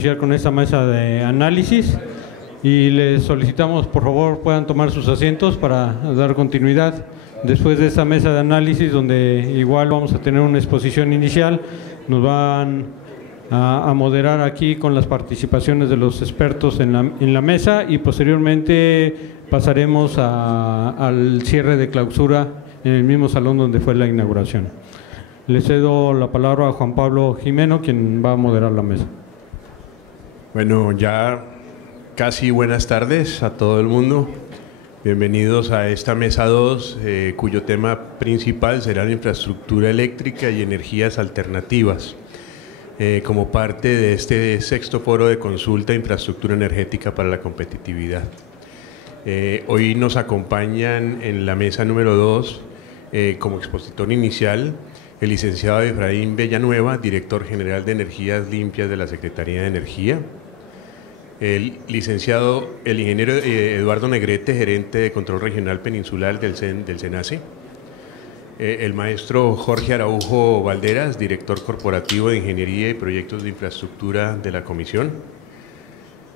Iniciar con esta mesa de análisis y les solicitamos por favor puedan tomar sus asientos para dar continuidad después de esta mesa de análisis, donde igual vamos a tener una exposición inicial. Nos van a moderar aquí con las participaciones de los expertos en la mesa, y posteriormente pasaremos al cierre de clausura en el mismo salón donde fue la inauguración. Le cedo la palabra a Juan Pablo Jimeno, quien va a moderar la mesa. Bueno, ya casi buenas tardes a todo el mundo. Bienvenidos a esta mesa 2, cuyo tema principal será la infraestructura eléctrica y energías alternativas, como parte de este sexto foro de consulta infraestructura energética para la competitividad. Hoy nos acompañan en la mesa número 2, como expositor inicial, el licenciado Efraín Villanueva, director general de Energías Limpias de la Secretaría de Energía; el ingeniero Eduardo Negrete, gerente de Control Regional Peninsular del SENACE; el maestro Jorge Araujo Valderas, director corporativo de Ingeniería y Proyectos de Infraestructura de la Comisión;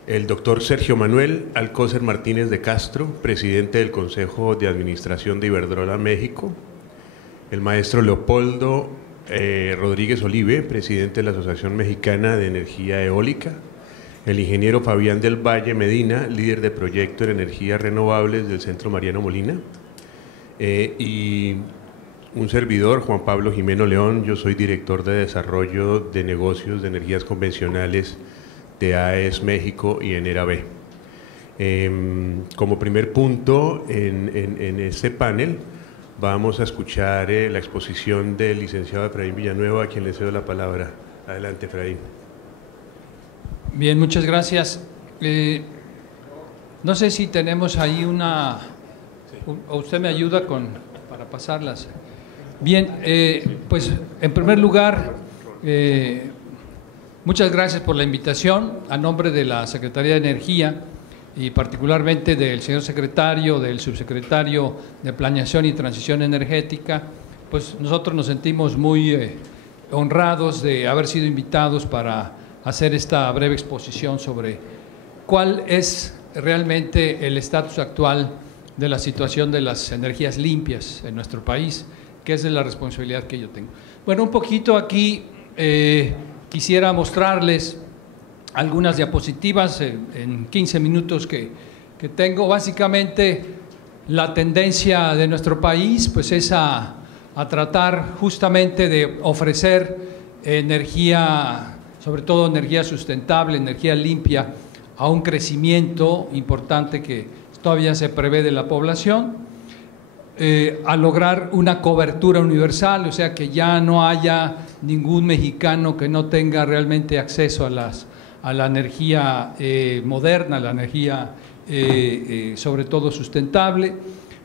el doctor Sergio Manuel Alcócer Martínez de Castro, presidente del Consejo de Administración de Iberdrola México; el maestro Leopoldo Rodríguez Olive, presidente de la Asociación Mexicana de Energía Eólica; el ingeniero Fabián del Valle Medina, líder de proyecto en energías renovables del Centro Mariano Molina; y un servidor, Juan Pablo Jimeno León. Yo soy director de Desarrollo de Negocios de Energías Convencionales de AES México y Enera B. Como primer punto en este panel, vamos a escuchar la exposición del licenciado Efraín Villanueva, a quien le cedo la palabra. Adelante, Efraín. Bien, muchas gracias. No sé si tenemos ahí o usted me ayuda para pasarlas. Bien, pues en primer lugar, muchas gracias por la invitación a nombre de la Secretaría de Energía y particularmente del señor secretario, del subsecretario de Planeación y Transición Energética. Pues nosotros nos sentimos muy honrados de haber sido invitados para hacer esta breve exposición sobre cuál es realmente el estatus actual de la situación de las energías limpias en nuestro país, que es de la responsabilidad que yo tengo. Bueno, un poquito aquí quisiera mostrarles algunas diapositivas en 15 minutos que tengo. Básicamente, la tendencia de nuestro país pues es a tratar justamente de ofrecer energía, sobre todo energía sustentable, energía limpia, a un crecimiento importante que todavía se prevé de la población, a lograr una cobertura universal, o sea, que ya no haya ningún mexicano que no tenga realmente acceso a la energía moderna, a la energía sobre todo sustentable,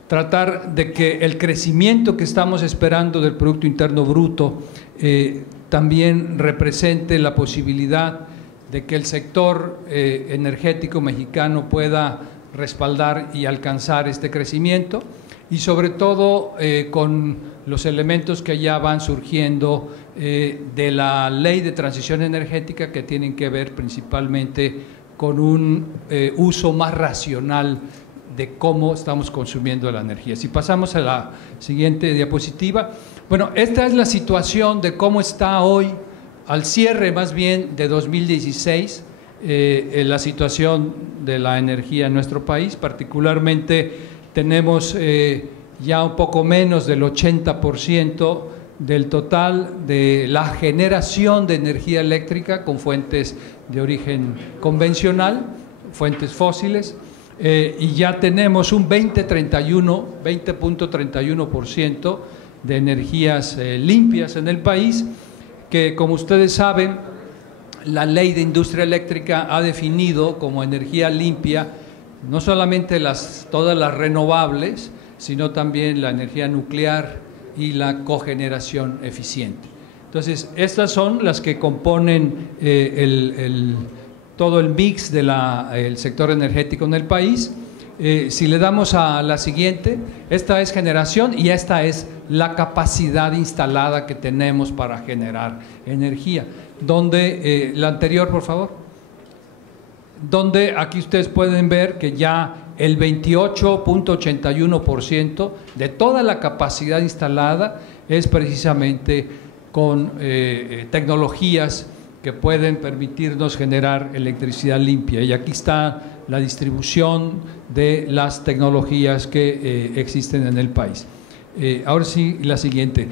tratar de que el crecimiento que estamos esperando del Producto Interno Bruto también represente la posibilidad de que el sector energético mexicano pueda respaldar y alcanzar este crecimiento, y sobre todo con los elementos que ya van surgiendo de la Ley de Transición Energética, que tienen que ver principalmente con un uso más racional de cómo estamos consumiendo la energía. Si pasamos a la siguiente diapositiva. Bueno, esta es la situación de cómo está hoy, al cierre más bien de 2016, la situación de la energía en nuestro país. Particularmente tenemos ya un poco menos del 80% del total de la generación de energía eléctrica con fuentes de origen convencional, fuentes fósiles, y ya tenemos un 20.31% de energías limpias en el país, que como ustedes saben, la Ley de Industria Eléctrica ha definido como energía limpia no solamente todas las renovables, sino también la energía nuclear y la cogeneración eficiente. Entonces, estas son las que componen todo el mix del sector energético en el país. Si le damos a la siguiente, esta es generación y esta es la capacidad instalada que tenemos para generar energía. Donde, la anterior, por favor. donde aquí ustedes pueden ver que ya el 28.81% de toda la capacidad instalada es precisamente con tecnologías que pueden permitirnos generar electricidad limpia. Y aquí está la distribución de las tecnologías que existen en el país. Ahora sí, la siguiente.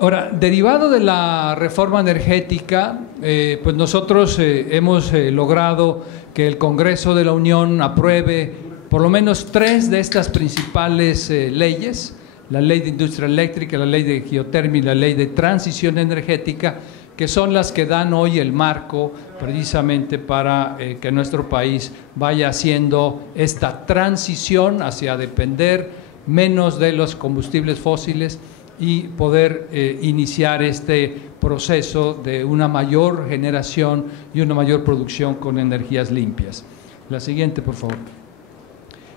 Ahora, derivado de la reforma energética, pues nosotros hemos logrado que el Congreso de la Unión apruebe por lo menos 3 de estas principales leyes: la Ley de Industria Eléctrica, la Ley de Geotermia y la Ley de Transición Energética, que son las que dan hoy el marco precisamente para que nuestro país vaya haciendo esta transición hacia depender menos de los combustibles fósiles y poder iniciar este proceso de una mayor generación y una mayor producción con energías limpias. La siguiente, por favor.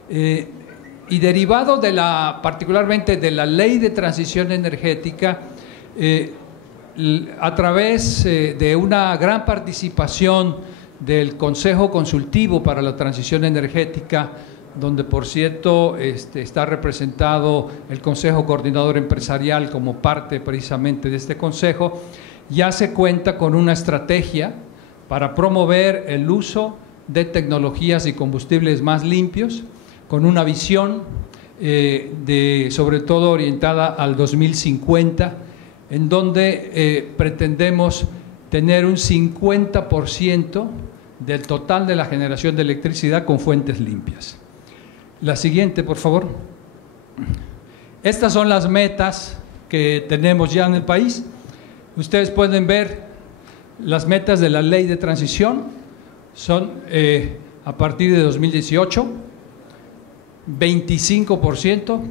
Y derivado de particularmente de la Ley de Transición Energética, a través de una gran participación del Consejo Consultivo para la Transición Energética, donde por cierto está representado el Consejo Coordinador Empresarial como parte precisamente de este consejo, ya se cuenta con una estrategia para promover el uso de tecnologías y combustibles más limpios, con una visión sobre todo orientada al 2050, en donde pretendemos tener un 50% del total de la generación de electricidad con fuentes limpias. La siguiente, por favor. Estas son las metas que tenemos ya en el país. Ustedes pueden ver las metas de la Ley de Transición. Son a partir de 2018, 25%,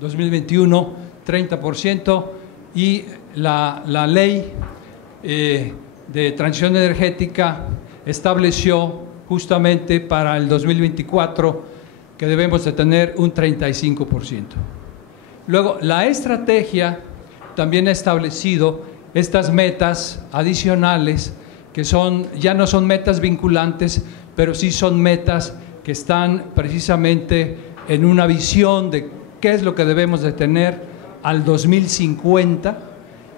2021, 30%, y la Ley de Transición Energética estableció justamente para el 2024 que debemos de tener un 35%. Luego, la estrategia también ha establecido estas metas adicionales, que ya no son metas vinculantes, pero sí son metas que están precisamente en una visión de qué es lo que debemos de tener al 2050,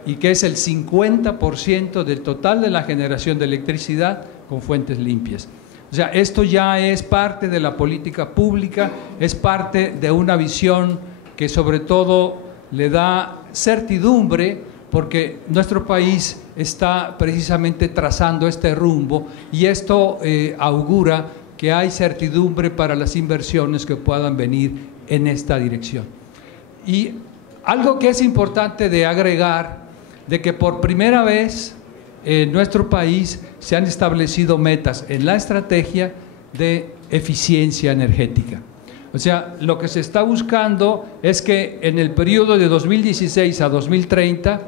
y que es el 50% del total de la generación de electricidad con fuentes limpias. O sea, esto ya es parte de la política pública, es parte de una visión que sobre todo le da certidumbre, porque nuestro país está precisamente trazando este rumbo, y esto augura que hay certidumbre para las inversiones que puedan venir en esta dirección. Y algo que es importante de agregar, de que por primera vez en nuestro país se han establecido metas en la estrategia de eficiencia energética. O sea, lo que se está buscando es que en el periodo de 2016 a 2030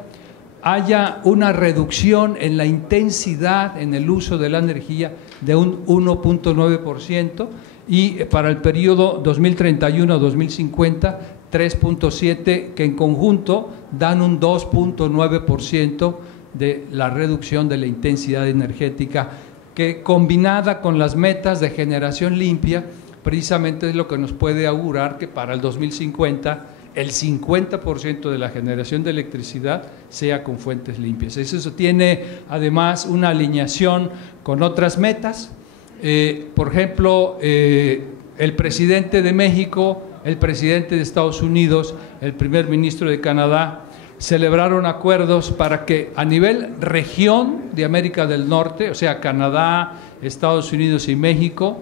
haya una reducción en la intensidad en el uso de la energía de un 1.9%, y para el periodo 2031 a 2050 3.7%, que en conjunto dan un 2.9% de la reducción de la intensidad energética, que combinada con las metas de generación limpia precisamente es lo que nos puede augurar que para el 2050 el 50% de la generación de electricidad sea con fuentes limpias. Eso tiene además una alineación con otras metas. Por ejemplo, el presidente de México, el presidente de Estados Unidos, el primer ministro de Canadá celebraron acuerdos para que a nivel región de América del Norte, o sea, Canadá, Estados Unidos y México,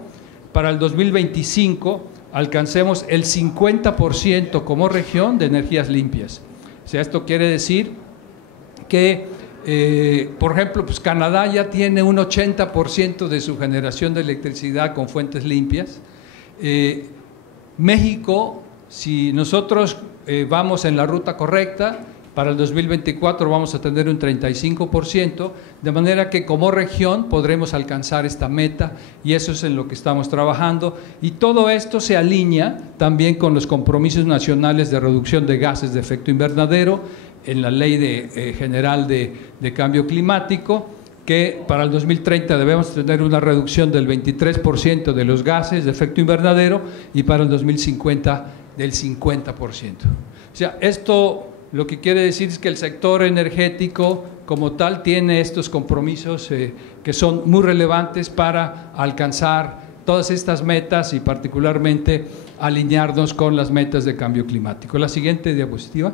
para el 2025 alcancemos el 50% como región de energías limpias. O sea, esto quiere decir que, por ejemplo, pues Canadá ya tiene un 80% de su generación de electricidad con fuentes limpias. México, si nosotros vamos en la ruta correcta, para el 2024 vamos a tener un 35%, de manera que como región podremos alcanzar esta meta, y eso es en lo que estamos trabajando. Y todo esto se alinea también con los compromisos nacionales de reducción de gases de efecto invernadero en la Ley General de Cambio Climático, que para el 2030 debemos tener una reducción del 23% de los gases de efecto invernadero y para el 2050 del 50%. O sea, esto lo que quiere decir es que el sector energético como tal tiene estos compromisos que son muy relevantes para alcanzar todas estas metas y particularmente alinearnos con las metas de cambio climático. La siguiente diapositiva.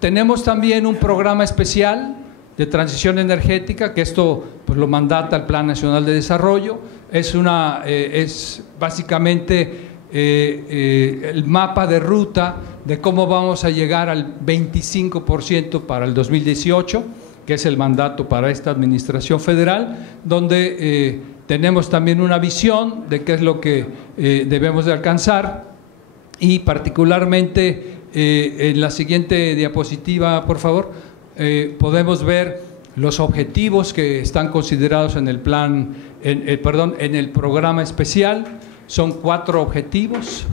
Tenemos también un programa especial de transición energética, que esto pues, lo mandata el Plan Nacional de Desarrollo. Es básicamente el mapa de ruta de cómo vamos a llegar al 25% para el 2018, que es el mandato para esta administración federal, donde tenemos también una visión de qué es lo que debemos de alcanzar y particularmente en la siguiente diapositiva, por favor, podemos ver los objetivos que están considerados en el plan, en el programa especial. Son 4 objetivos.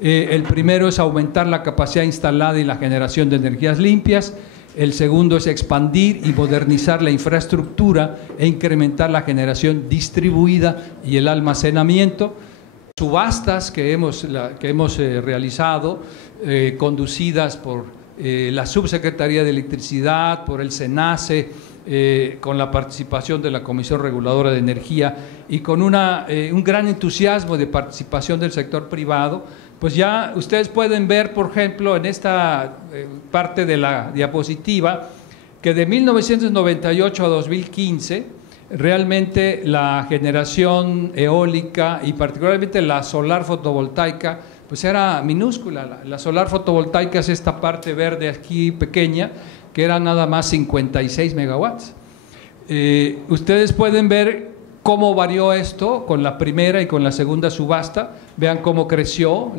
El primero es aumentar la capacidad instalada y la generación de energías limpias. El segundo es expandir y modernizar la infraestructura e incrementar la generación distribuida y el almacenamiento. Subastas que hemos realizado, conducidas por la Subsecretaría de Electricidad, por el SENACE, con la participación de la Comisión Reguladora de Energía y con un gran entusiasmo de participación del sector privado, pues ya ustedes pueden ver, por ejemplo, en esta parte de la diapositiva, que de 1998 a 2015, realmente la generación eólica y particularmente la solar fotovoltaica, pues era minúscula. La solar fotovoltaica es esta parte verde aquí pequeña, que era nada más 56 megawatts. Ustedes pueden ver cómo varió esto con la primera y con la segunda subasta. Vean cómo creció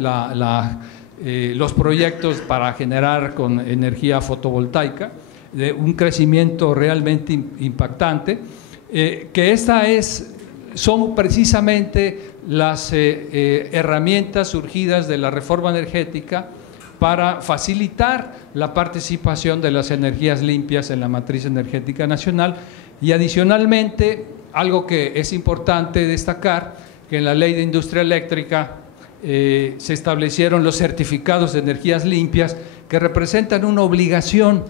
los proyectos para generar con energía fotovoltaica, de un crecimiento realmente impactante, que son precisamente las herramientas surgidas de la reforma energética para facilitar la participación de las energías limpias en la matriz energética nacional. Y adicionalmente, algo que es importante destacar, que en la Ley de Industria Eléctrica se establecieron los certificados de energías limpias que representan una obligación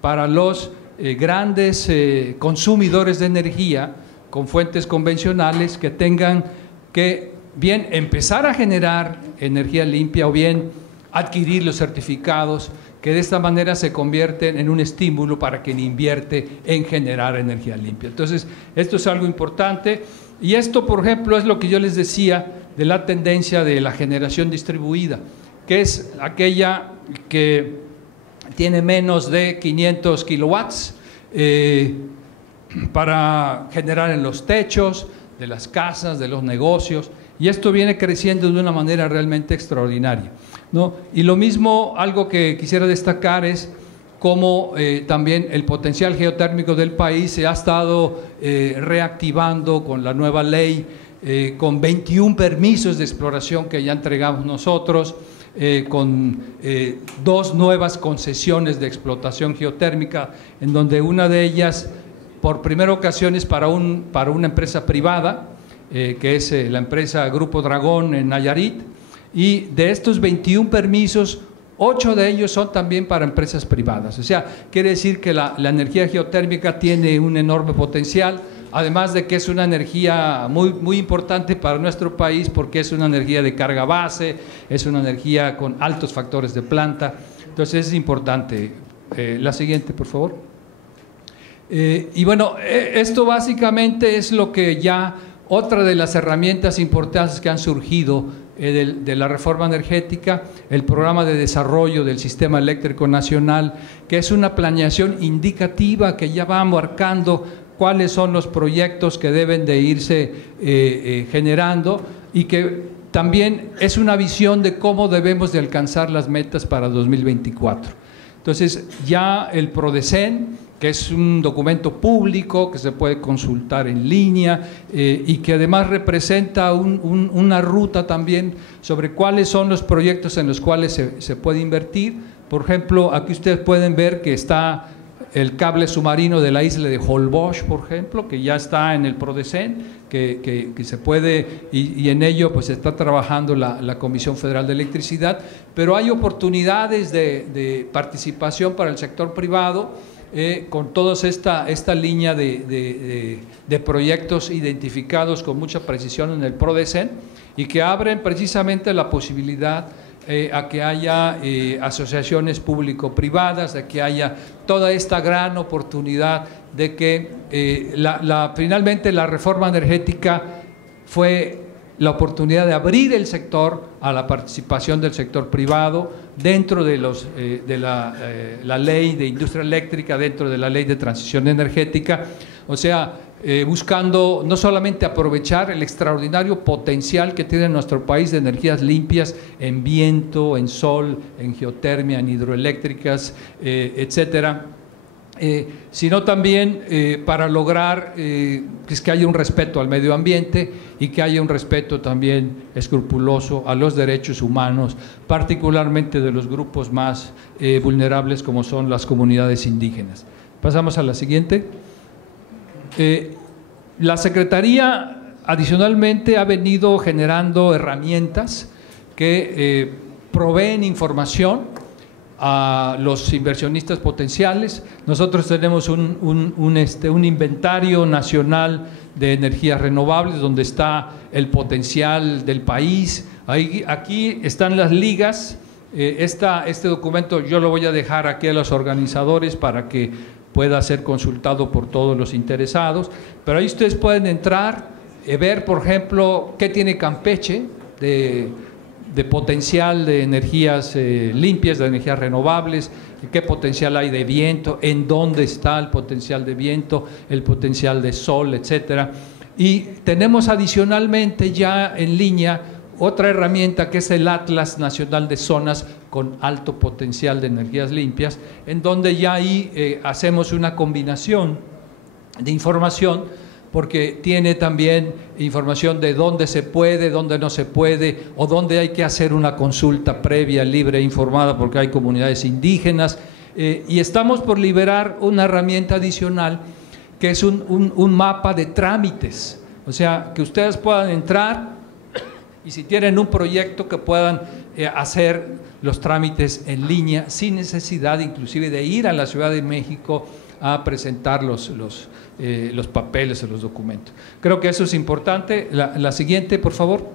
para los grandes consumidores de energía con fuentes convencionales que tengan que bien empezar a generar energía limpia o bien adquirir los certificados, que de esta manera se convierten en un estímulo para quien invierte en generar energía limpia. Entonces, esto es algo importante y esto, por ejemplo, es lo que yo les decía de la tendencia de la generación distribuida, que es aquella que tiene menos de 500 kilowatts para generar en los techos de las casas, de los negocios, y esto viene creciendo de una manera realmente extraordinaria, ¿no? Y lo mismo, algo que quisiera destacar es cómo también el potencial geotérmico del país se ha estado reactivando con la nueva ley, con 21 permisos de exploración que ya entregamos nosotros, con 2 nuevas concesiones de explotación geotérmica, en donde una de ellas, por primera ocasión, es para una empresa privada, que es la empresa Grupo Dragón en Nayarit, y de estos 21 permisos, 8 de ellos son también para empresas privadas. O sea, quiere decir que la energía geotérmica tiene un enorme potencial, además de que es una energía muy, muy importante para nuestro país porque es una energía de carga base, es una energía con altos factores de planta. Entonces es importante. La siguiente, por favor. Y bueno, esto básicamente es lo que ya, otra de las herramientas importantes que han surgido de la reforma energética, el programa de desarrollo del Sistema Eléctrico Nacional, que es una planeación indicativa que ya va marcando cuáles son los proyectos que deben de irse generando y que también es una visión de cómo debemos de alcanzar las metas para 2024. Entonces ya el PRODECEN, que es un documento público que se puede consultar en línea y que además representa una ruta también sobre cuáles son los proyectos en los cuales se puede invertir. Por ejemplo, aquí ustedes pueden ver que está el cable submarino de la isla de Holbox, por ejemplo, que ya está en el PRODECEN, que se puede, y en ello pues está trabajando la Comisión Federal de Electricidad, pero hay oportunidades de participación para el sector privado, con toda esta línea de proyectos identificados con mucha precisión en el PRODECEN y que abren precisamente la posibilidad a que haya asociaciones público-privadas, de que haya toda esta gran oportunidad de que finalmente la reforma energética fue la oportunidad de abrir el sector a la participación del sector privado dentro de la ley de industria eléctrica, dentro de la ley de transición energética, o sea, buscando no solamente aprovechar el extraordinario potencial que tiene nuestro país de energías limpias en viento, en sol, en geotermia, en hidroeléctricas, etcétera, sino también para lograr que haya un respeto al medio ambiente y que haya un respeto también escrupuloso a los derechos humanos, particularmente de los grupos más vulnerables como son las comunidades indígenas. Pasamos a la siguiente. La Secretaría adicionalmente ha venido generando herramientas que proveen información a los inversionistas potenciales. Nosotros tenemos un inventario nacional de energías renovables donde está el potencial del país. Aquí están las ligas. Este documento yo lo voy a dejar aquí a los organizadores para que pueda ser consultado por todos los interesados, pero ahí ustedes pueden entrar, ver por ejemplo qué tiene Campeche de potencial de energías limpias, de energías renovables, qué potencial hay de viento, en dónde está el potencial de viento, el potencial de sol, etcétera. Y tenemos adicionalmente ya en línea otra herramienta que es el Atlas Nacional de Zonas con alto potencial de energías limpias, en donde ya ahí hacemos una combinación de información, porque tiene también información de dónde se puede, dónde no se puede, o dónde hay que hacer una consulta previa, libre e informada, porque hay comunidades indígenas, y estamos por liberar una herramienta adicional que es un mapa de trámites, o sea, que ustedes puedan entrar y si tienen un proyecto que puedan hacer los trámites en línea sin necesidad inclusive de ir a la Ciudad de México a presentar los papeles o los documentos. Creo que eso es importante. La siguiente, por favor.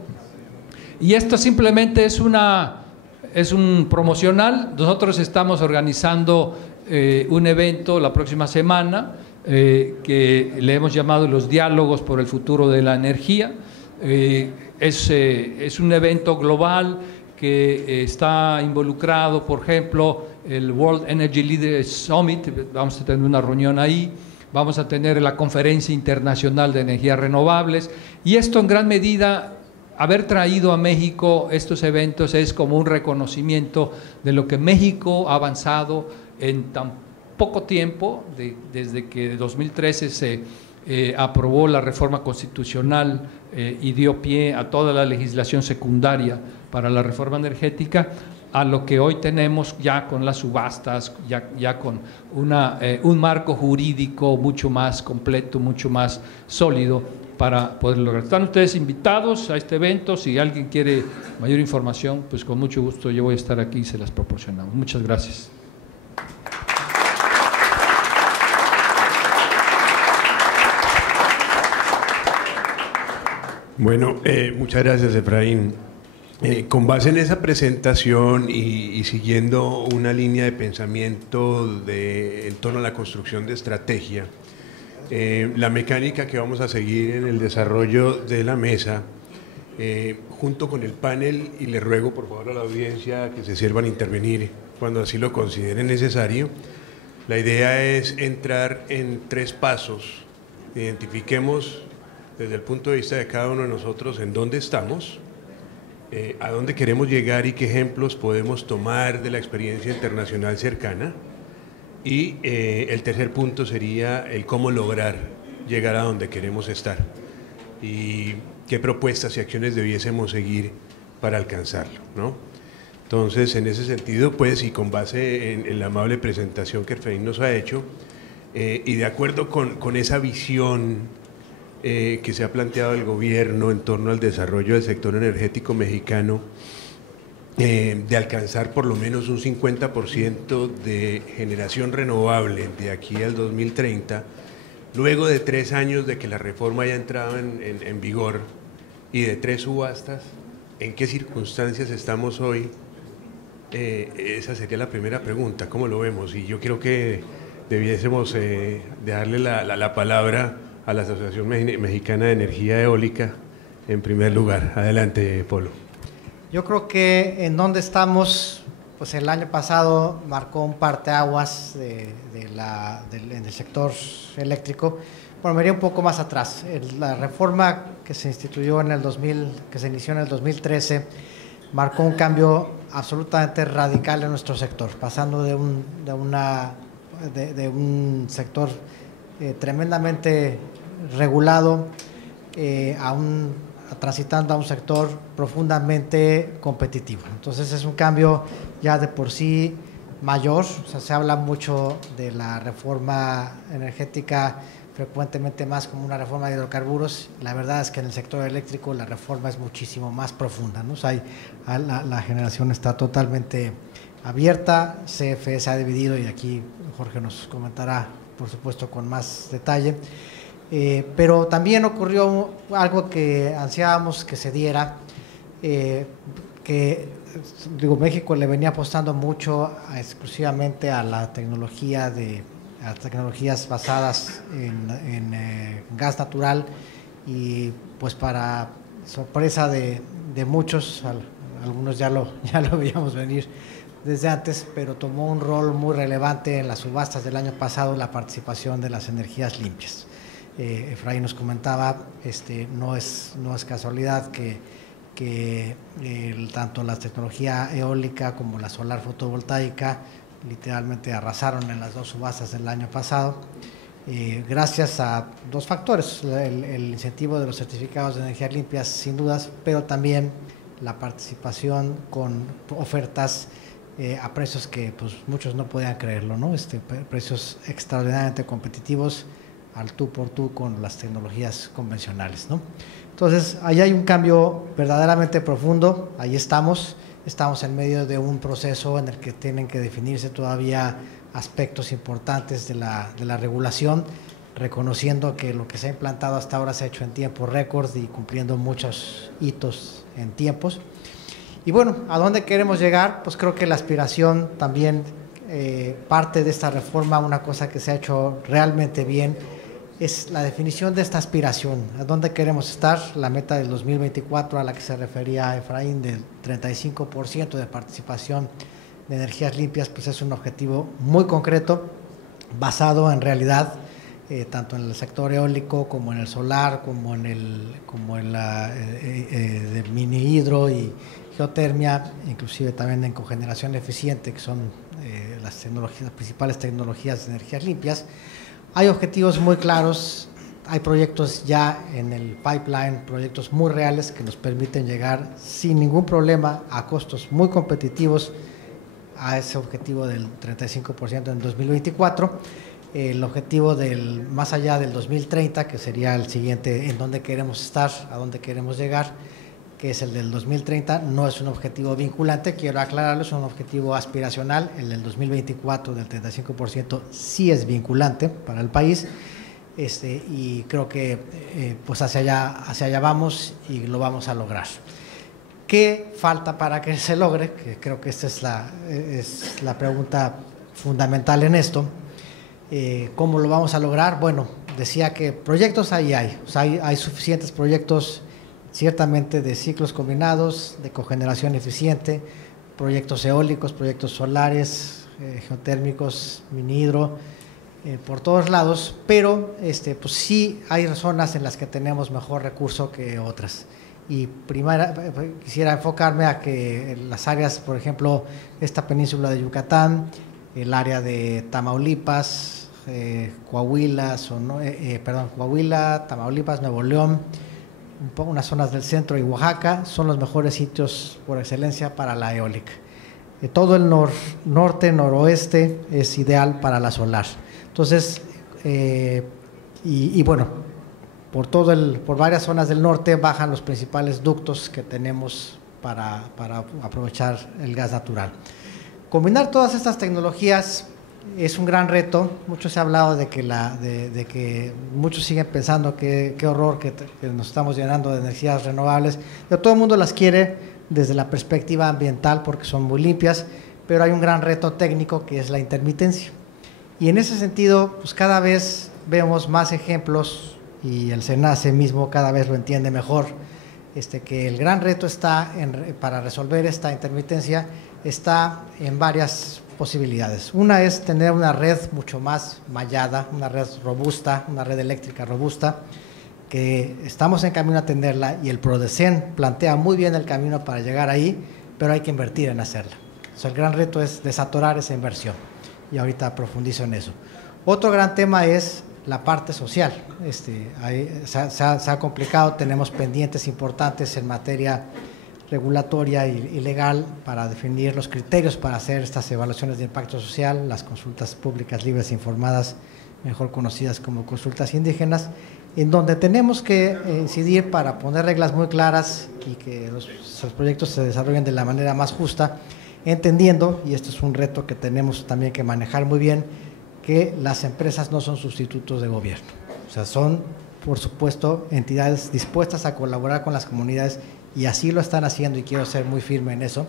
Y esto simplemente es un promocional. Nosotros estamos organizando un evento la próxima semana que le hemos llamado los Diálogos por el Futuro de la Energía. Es un evento global que está involucrado, por ejemplo, el World Energy Leaders Summit. Vamos a tener una reunión ahí, vamos a tener la Conferencia Internacional de Energías Renovables, y esto en gran medida, haber traído a México estos eventos es como un reconocimiento de lo que México ha avanzado en tan poco tiempo, desde que en 2013 se aprobó la reforma constitucional y dio pie a toda la legislación secundaria para la reforma energética, a lo que hoy tenemos ya con las subastas, ya con un marco jurídico mucho más completo, mucho más sólido para poder lograr. Están ustedes invitados a este evento. Si alguien quiere mayor información, pues con mucho gusto yo voy a estar aquí y se las proporcionamos. Muchas gracias. Bueno, muchas gracias, Efraín. Con base en esa presentación y siguiendo una línea de pensamiento en torno a la construcción de estrategia, la mecánica que vamos a seguir en el desarrollo de la mesa, junto con el panel, y le ruego por favor a la audiencia que se sirvan a intervenir cuando así lo consideren necesario, la idea es entrar en 3 pasos. Identifiquemos desde el punto de vista de cada uno de nosotros en dónde estamos, a dónde queremos llegar y qué ejemplos podemos tomar de la experiencia internacional cercana, y el tercer punto sería el cómo lograr llegar a donde queremos estar y qué propuestas y acciones debiésemos seguir para alcanzarlo, ¿no? Entonces, en ese sentido, pues, y con base en la amable presentación que Efraín nos ha hecho, y de acuerdo con esa visión que se ha planteado el gobierno en torno al desarrollo del sector energético mexicano, de alcanzar por lo menos un 50% de generación renovable de aquí al 2030, luego de 3 años de que la reforma haya entrado en vigor y de 3 subastas, ¿en qué circunstancias estamos hoy? Esa sería la primera pregunta, ¿cómo lo vemos? Y yo creo que debiésemos darle la palabra a la Asociación Mexicana de Energía Eólica en primer lugar. Adelante, Polo. Yo creo que en donde estamos, pues el año pasado marcó un parteaguas en el sector eléctrico. Bueno, me iría un poco más atrás. La reforma que se instituyó que se inició en el 2013, marcó un cambio absolutamente radical en nuestro sector, pasando de un sector tremendamente regulado transitando a un sector profundamente competitivo. Entonces es un cambio ya de por sí mayor. O sea, se habla mucho de la reforma energética frecuentemente más como una reforma de hidrocarburos. La verdad es que en el sector eléctrico la reforma es muchísimo más profunda, ¿no? O sea, la generación está totalmente abierta, CFE se ha dividido y aquí Jorge nos comentará, por supuesto, con más detalle. Pero también ocurrió algo que ansiábamos que se diera, México le venía apostando mucho exclusivamente a la tecnología a tecnologías basadas en gas natural, y pues para sorpresa de muchos, algunos ya lo veíamos venir desde antes, pero tomó un rol muy relevante en las subastas del año pasado la participación de las energías limpias. Efraín nos comentaba, no es casualidad que tanto la tecnología eólica como la solar fotovoltaica literalmente arrasaron en las 2 subastas del año pasado, gracias a 2 factores: el incentivo de los certificados de energías limpias, sin dudas, pero también la participación con ofertas a precios que pues muchos no podían creerlo, ¿no? Precios extraordinariamente competitivos al tú por tú con las tecnologías convencionales, ¿no? Entonces, ahí hay un cambio verdaderamente profundo. Ahí estamos en medio de un proceso en el que tienen que definirse todavía aspectos importantes de la regulación, reconociendo que lo que se ha implantado hasta ahora se ha hecho en tiempo récord y cumpliendo muchos hitos en tiempos. Y bueno, ¿a dónde queremos llegar? Pues creo que la aspiración también, parte de esta reforma, una cosa que se ha hecho realmente bien, es la definición de esta aspiración. ¿A dónde queremos estar? La meta del 2024 a la que se refería Efraín, del 35% de participación de energías limpias, pues es un objetivo muy concreto, basado en realidad, tanto en el sector eólico como en el solar, como en la de mini hidro y geotermia, inclusive también en cogeneración eficiente, que son las principales tecnologías de energías limpias. Hay objetivos muy claros, hay proyectos ya en el pipeline, proyectos muy reales que nos permiten llegar sin ningún problema a costos muy competitivos a ese objetivo del 35% en 2024. El objetivo más allá del 2030, que sería el siguiente, en dónde queremos estar, a dónde queremos llegar, que es el del 2030, no es un objetivo vinculante, quiero aclararlo, es un objetivo aspiracional. El del 2024 del 35% sí es vinculante para el país, y creo que pues hacia allá vamos y lo vamos a lograr. ¿Qué falta para que se logre? Que creo que esta es la pregunta fundamental en esto. ¿Cómo lo vamos a lograr? Bueno, decía que proyectos ahí hay, o sea, hay suficientes proyectos, ciertamente de ciclos combinados, de cogeneración eficiente, proyectos eólicos, proyectos solares, geotérmicos, mini hidro, por todos lados, pero pues sí hay zonas en las que tenemos mejor recurso que otras. Y quisiera enfocarme a que las áreas, por ejemplo, esta península de Yucatán, el área de Tamaulipas, Coahuila, Tamaulipas, Nuevo León, unas zonas del centro y Oaxaca son los mejores sitios por excelencia para la eólica. todo el norte, noroeste es ideal para la solar. Entonces, bueno, por varias zonas del norte bajan los principales ductos que tenemos para aprovechar el gas natural. Combinar todas estas tecnologías es un gran reto. Mucho se ha hablado de que muchos siguen pensando que qué horror que nos estamos llenando de energías renovables, pero todo el mundo las quiere desde la perspectiva ambiental porque son muy limpias, pero hay un gran reto técnico que es la intermitencia. Y en ese sentido, pues cada vez vemos más ejemplos, y el SENACE mismo cada vez lo entiende mejor, que el gran reto está para resolver esta intermitencia está en varias posibilidades. Una es tener una red mucho más mallada, una red robusta, una red eléctrica robusta, que estamos en camino a tenerla, y el PRODECEN plantea muy bien el camino para llegar ahí, pero hay que invertir en hacerla. O sea, el gran reto es desatorar esa inversión, y ahorita profundizo en eso. Otro gran tema es la parte social. Se ha complicado, tenemos pendientes importantes en materia regulatoria y legal para definir los criterios para hacer estas evaluaciones de impacto social, las consultas públicas libres e informadas, mejor conocidas como consultas indígenas, en donde tenemos que incidir para poner reglas muy claras y que los proyectos se desarrollen de la manera más justa, entendiendo, y esto es un reto que tenemos también que manejar muy bien, que las empresas no son sustitutos de gobierno. O sea, son, por supuesto, entidades dispuestas a colaborar con las comunidades, y así lo están haciendo, y quiero ser muy firme en eso.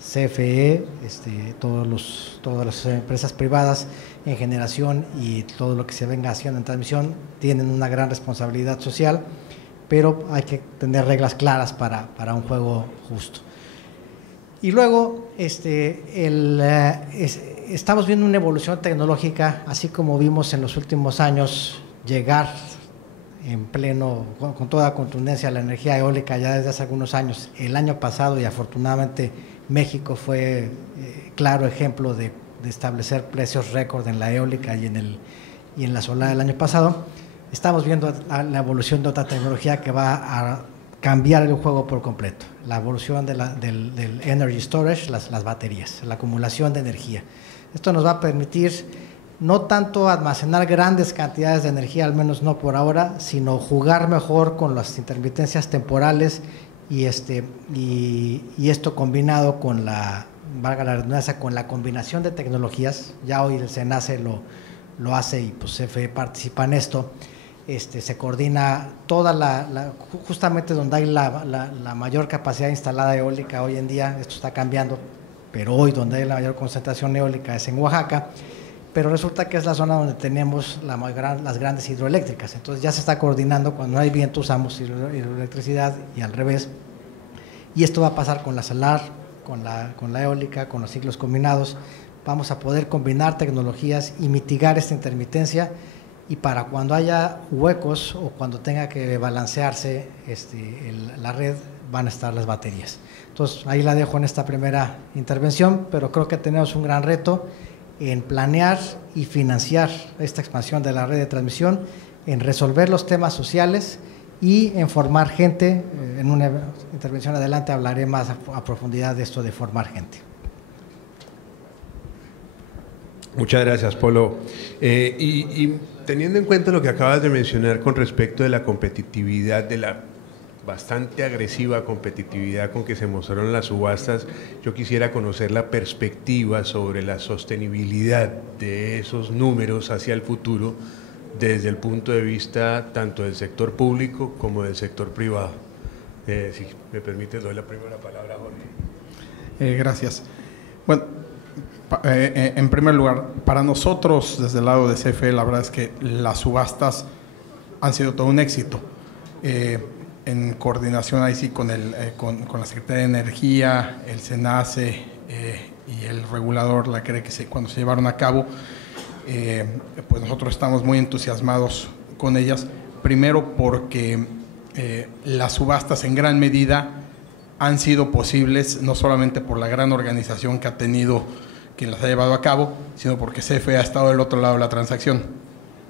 CFE, todas las empresas privadas en generación y todo lo que se venga haciendo en transmisión tienen una gran responsabilidad social, pero hay que tener reglas claras para un juego justo. Y luego estamos viendo una evolución tecnológica, así como vimos en los últimos años llegar en pleno, con toda contundencia, la energía eólica ya desde hace algunos años. El año pasado, y afortunadamente México fue claro ejemplo de establecer precios récord en la eólica y en la solar el año pasado. Estamos viendo la evolución de otra tecnología que va a cambiar el juego por completo, la evolución del energy storage, las baterías, la acumulación de energía. Esto nos va a permitir no tanto almacenar grandes cantidades de energía, al menos no por ahora, sino jugar mejor con las intermitencias temporales, y esto combinado con valga la redundancia, con la combinación de tecnologías. Ya hoy el SENACE lo hace, y pues CFE participa en esto. Se coordina justamente donde hay la mayor capacidad instalada eólica hoy en día. Esto está cambiando, pero hoy donde hay la mayor concentración eólica es en Oaxaca, pero resulta que es la zona donde tenemos las grandes hidroeléctricas. Entonces ya se está coordinando, cuando no hay viento usamos hidroelectricidad y al revés, y esto va a pasar con la solar, con la eólica, con los ciclos combinados. Vamos a poder combinar tecnologías y mitigar esta intermitencia, y para cuando haya huecos o cuando tenga que balancearse la red, van a estar las baterías. Entonces ahí la dejo en esta primera intervención, pero creo que tenemos un gran reto en planear y financiar esta expansión de la red de transmisión, en resolver los temas sociales y en formar gente. En una intervención adelante hablaré más a profundidad de esto de formar gente. Muchas gracias, Polo. Y teniendo en cuenta lo que acabas de mencionar con respecto de la competitividad, de la bastante agresiva competitividad con que se mostraron las subastas, yo quisiera conocer la perspectiva sobre la sostenibilidad de esos números hacia el futuro desde el punto de vista tanto del sector público como del sector privado. Si me permite, doy la primera palabra a Jorge. Gracias. Bueno, en primer lugar, para nosotros desde el lado de CFE, la verdad es que las subastas han sido todo un éxito. En coordinación ahí sí con la Secretaría de Energía, el SENACE y el regulador, la CRE, cuando se llevaron a cabo, pues nosotros estamos muy entusiasmados con ellas. Primero porque las subastas en gran medida han sido posibles no solamente por la gran organización que ha tenido quien las ha llevado a cabo, sino porque CFE ha estado del otro lado de la transacción.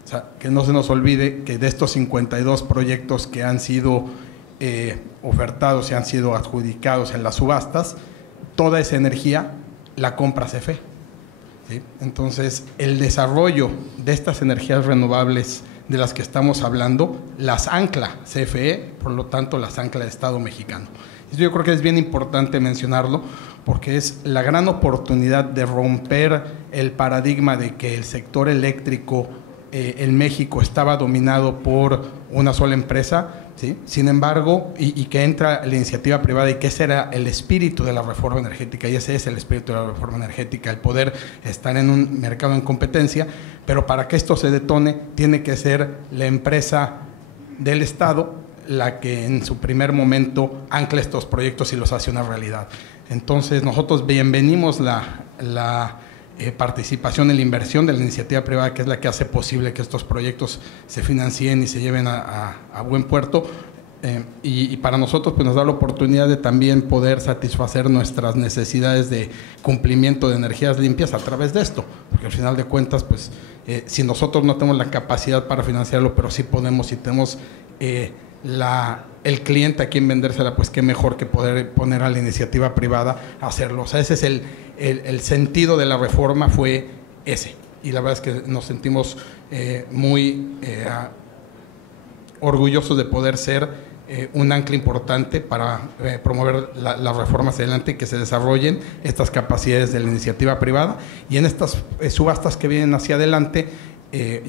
O sea, que no se nos olvide que de estos 52 proyectos que han sido ofertados y han sido adjudicados en las subastas, toda esa energía la compra CFE. ¿Sí? Entonces, el desarrollo de estas energías renovables de las que estamos hablando, las ancla CFE, por lo tanto las ancla el Estado mexicano. Eso yo creo que es bien importante mencionarlo, porque es la gran oportunidad de romper el paradigma de que el sector eléctrico en México estaba dominado por una sola empresa, ¿sí? Sin embargo, y que entra la iniciativa privada, y que ese era el espíritu de la reforma energética, y ese es el espíritu de la reforma energética, el poder estar en un mercado en competencia, pero para que esto se detone, tiene que ser la empresa del Estado la que en su primer momento ancla estos proyectos y los hace una realidad. Entonces, nosotros bienvenimos la participación en la inversión de la iniciativa privada, que es la que hace posible que estos proyectos se financien y se lleven a buen puerto, y para nosotros pues nos da la oportunidad de también poder satisfacer nuestras necesidades de cumplimiento de energías limpias a través de esto, porque al final de cuentas pues si nosotros no tenemos la capacidad para financiarlo, pero sí podemos, y tenemos el cliente a quien vendérsela, pues qué mejor que poder poner a la iniciativa privada a hacerlo. O sea, ese es el sentido de la reforma, fue ese. Y la verdad es que nos sentimos muy orgullosos de poder ser un ancla importante para promover las reformas adelante y que se desarrollen estas capacidades de la iniciativa privada. Y en estas subastas que vienen hacia adelante,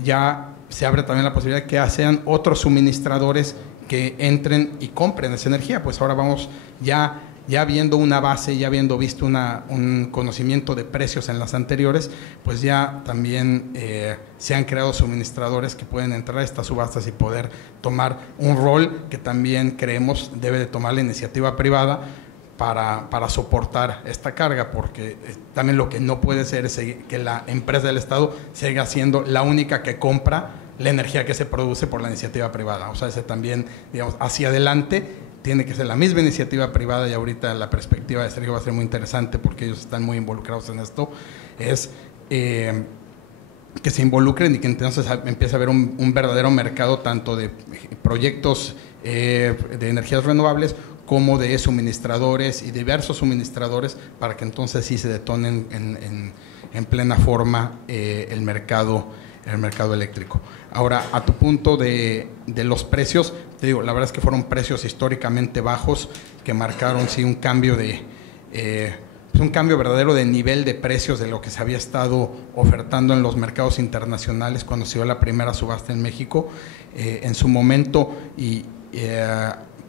ya se abre también la posibilidad de que sean otros suministradores que entren y compren esa energía. Pues ahora vamos ya viendo una base, ya habiendo visto un conocimiento de precios en las anteriores, pues ya también se han creado suministradores que pueden entrar a estas subastas y poder tomar un rol que también creemos debe de tomar la iniciativa privada para soportar esta carga, porque también lo que no puede ser es que la empresa del Estado siga siendo la única que compra la energía que se produce por la iniciativa privada. O sea, ese también, digamos, hacia adelante tiene que ser la misma iniciativa privada, y ahorita la perspectiva de Sergio va a ser muy interesante porque ellos están muy involucrados en esto, es que se involucren y que entonces empiece a haber un verdadero mercado tanto de proyectos de energías renovables como de suministradores y diversos suministradores, para que entonces sí se detonen en plena forma el mercado eléctrico. Ahora, a tu punto de los precios, te digo, la verdad es que fueron precios históricamente bajos que marcaron sí un cambio un cambio verdadero de nivel de precios de lo que se había estado ofertando en los mercados internacionales cuando se dio la primera subasta en México. En su momento y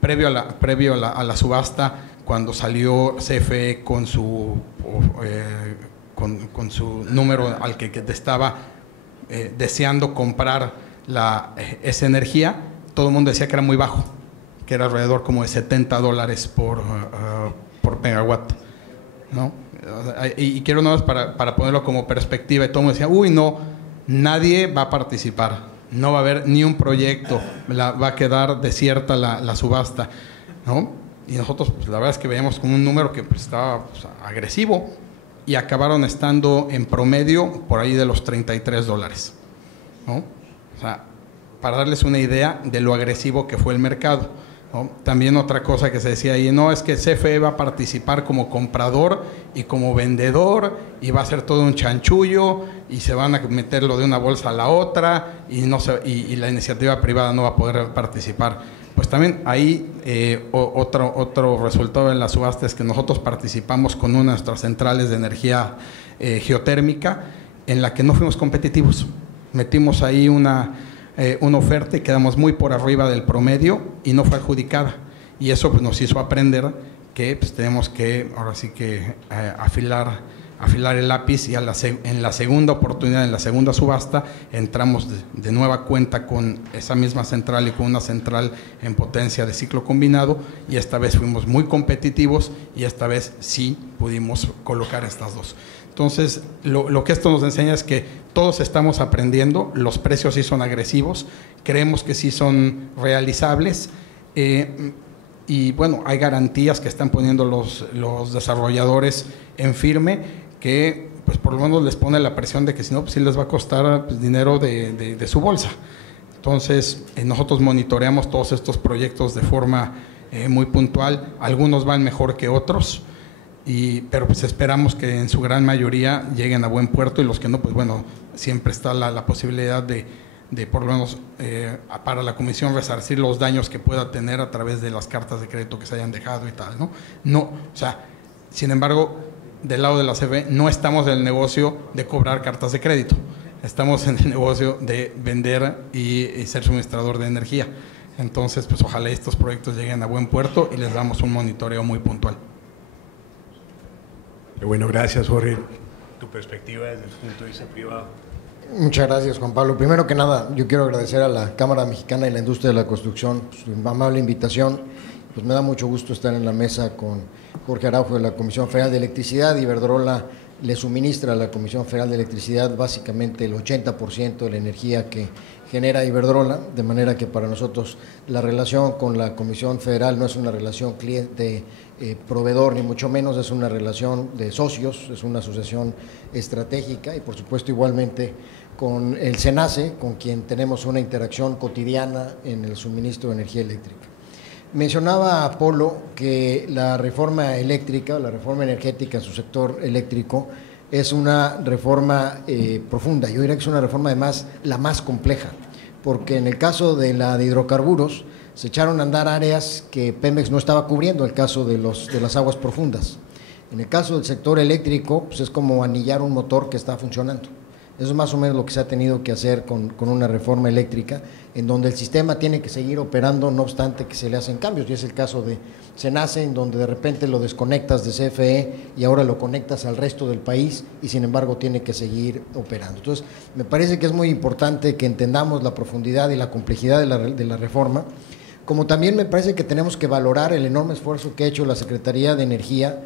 previo a la subasta, cuando salió CFE con su número al que te estaba deseando comprar esa energía, todo el mundo decía que era muy bajo, que era alrededor como de $70 por megawatt, ¿no? Y quiero nada más para ponerlo como perspectiva, y todo el mundo decía, uy, no, nadie va a participar, no va a haber ni un proyecto, va a quedar desierta la subasta, ¿no? Y nosotros, pues, la verdad es que veíamos como un número que pues, estaba pues, agresivo, y acabaron estando en promedio por ahí de los $33, ¿no? O sea, para darles una idea de lo agresivo que fue el mercado, ¿no? También otra cosa que se decía ahí, no, es que CFE va a participar como comprador y como vendedor, y va a ser todo un chanchullo, y se van a meterlo de una bolsa a la otra, y la iniciativa privada no va a poder participar. Pues también ahí otro resultado en la subasta es que nosotros participamos con una de nuestras centrales de energía geotérmica, en la que no fuimos competitivos. Metimos ahí una oferta y quedamos muy por arriba del promedio y no fue adjudicada. Y eso pues, nos hizo aprender que pues, tenemos que, ahora sí que afilar el lápiz, y en la segunda oportunidad, en la segunda subasta, entramos de nueva cuenta con esa misma central y con una central en potencia de ciclo combinado, y esta vez fuimos muy competitivos, y esta vez sí pudimos colocar estas dos. Entonces, lo que esto nos enseña es que todos estamos aprendiendo, los precios sí son agresivos, creemos que sí son realizables, y bueno, hay garantías que están poniendo los desarrolladores en firme, que pues por lo menos les pone la presión de que si no, pues sí les va a costar pues, dinero de su bolsa. Entonces, nosotros monitoreamos todos estos proyectos de forma muy puntual, algunos van mejor que otros, pero pues esperamos que en su gran mayoría lleguen a buen puerto, y los que no, pues bueno, siempre está la posibilidad de por lo menos para la comisión resarcir los daños que pueda tener a través de las cartas de crédito que se hayan dejado y tal, ¿no? No, o sea, sin embargo, del lado de la CFE no estamos en el negocio de cobrar cartas de crédito, estamos en el negocio de vender y ser suministrador de energía. Entonces, pues ojalá estos proyectos lleguen a buen puerto y les damos un monitoreo muy puntual. Bueno, gracias, Jorge. Tu perspectiva desde el punto de vista privado. Muchas gracias, Juan Pablo. Primero que nada, yo quiero agradecer a la Cámara Mexicana y la Industria de la Construcción su amable invitación. Pues me da mucho gusto estar en la mesa con Jorge Araujo de la Comisión Federal de Electricidad. Iberdrola le suministra a la Comisión Federal de Electricidad básicamente el 80% de la energía que genera Iberdrola, de manera que para nosotros la relación con la Comisión Federal no es una relación cliente-proveedor, ni mucho menos, es una relación de socios, es una asociación estratégica, y por supuesto igualmente con el SENACE, con quien tenemos una interacción cotidiana en el suministro de energía eléctrica. Mencionaba Apolo que la reforma eléctrica, la reforma energética en su sector eléctrico, es una reforma profunda. Yo diría que es una reforma además la más compleja, porque en el caso de la de hidrocarburos se echaron a andar áreas que Pemex no estaba cubriendo, el caso de las aguas profundas. En el caso del sector eléctrico, pues es como anillar un motor que está funcionando. Eso es más o menos lo que se ha tenido que hacer con una reforma eléctrica, en donde el sistema tiene que seguir operando, no obstante que se le hacen cambios, y es el caso de SENACE, en donde de repente lo desconectas de CFE y ahora lo conectas al resto del país, y sin embargo tiene que seguir operando. Entonces, me parece que es muy importante que entendamos la profundidad y la complejidad de la reforma, como también me parece que tenemos que valorar el enorme esfuerzo que ha hecho la Secretaría de Energía,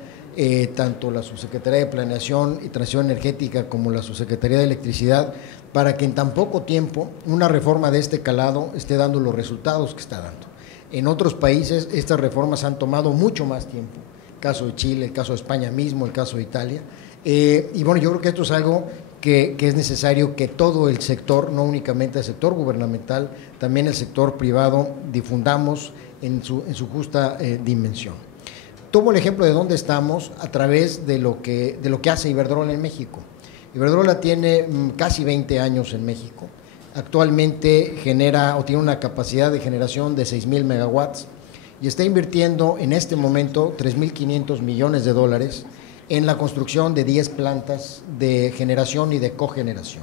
tanto la Subsecretaría de Planeación y Transición Energética como la Subsecretaría de Electricidad, para que en tan poco tiempo una reforma de este calado esté dando los resultados que está dando. En otros países estas reformas han tomado mucho más tiempo, el caso de Chile, el caso de España mismo, el caso de Italia, y bueno, yo creo que esto es algo que es necesario que todo el sector, no únicamente el sector gubernamental, también el sector privado, difundamos en su justa dimensión. Tomo el ejemplo de dónde estamos a través de lo que hace Iberdrola en México. Iberdrola tiene casi 20 años en México. Actualmente genera o tiene una capacidad de generación de 6,000 megawatts y está invirtiendo en este momento 3.500 millones de dólares en la construcción de 10 plantas de generación y de cogeneración.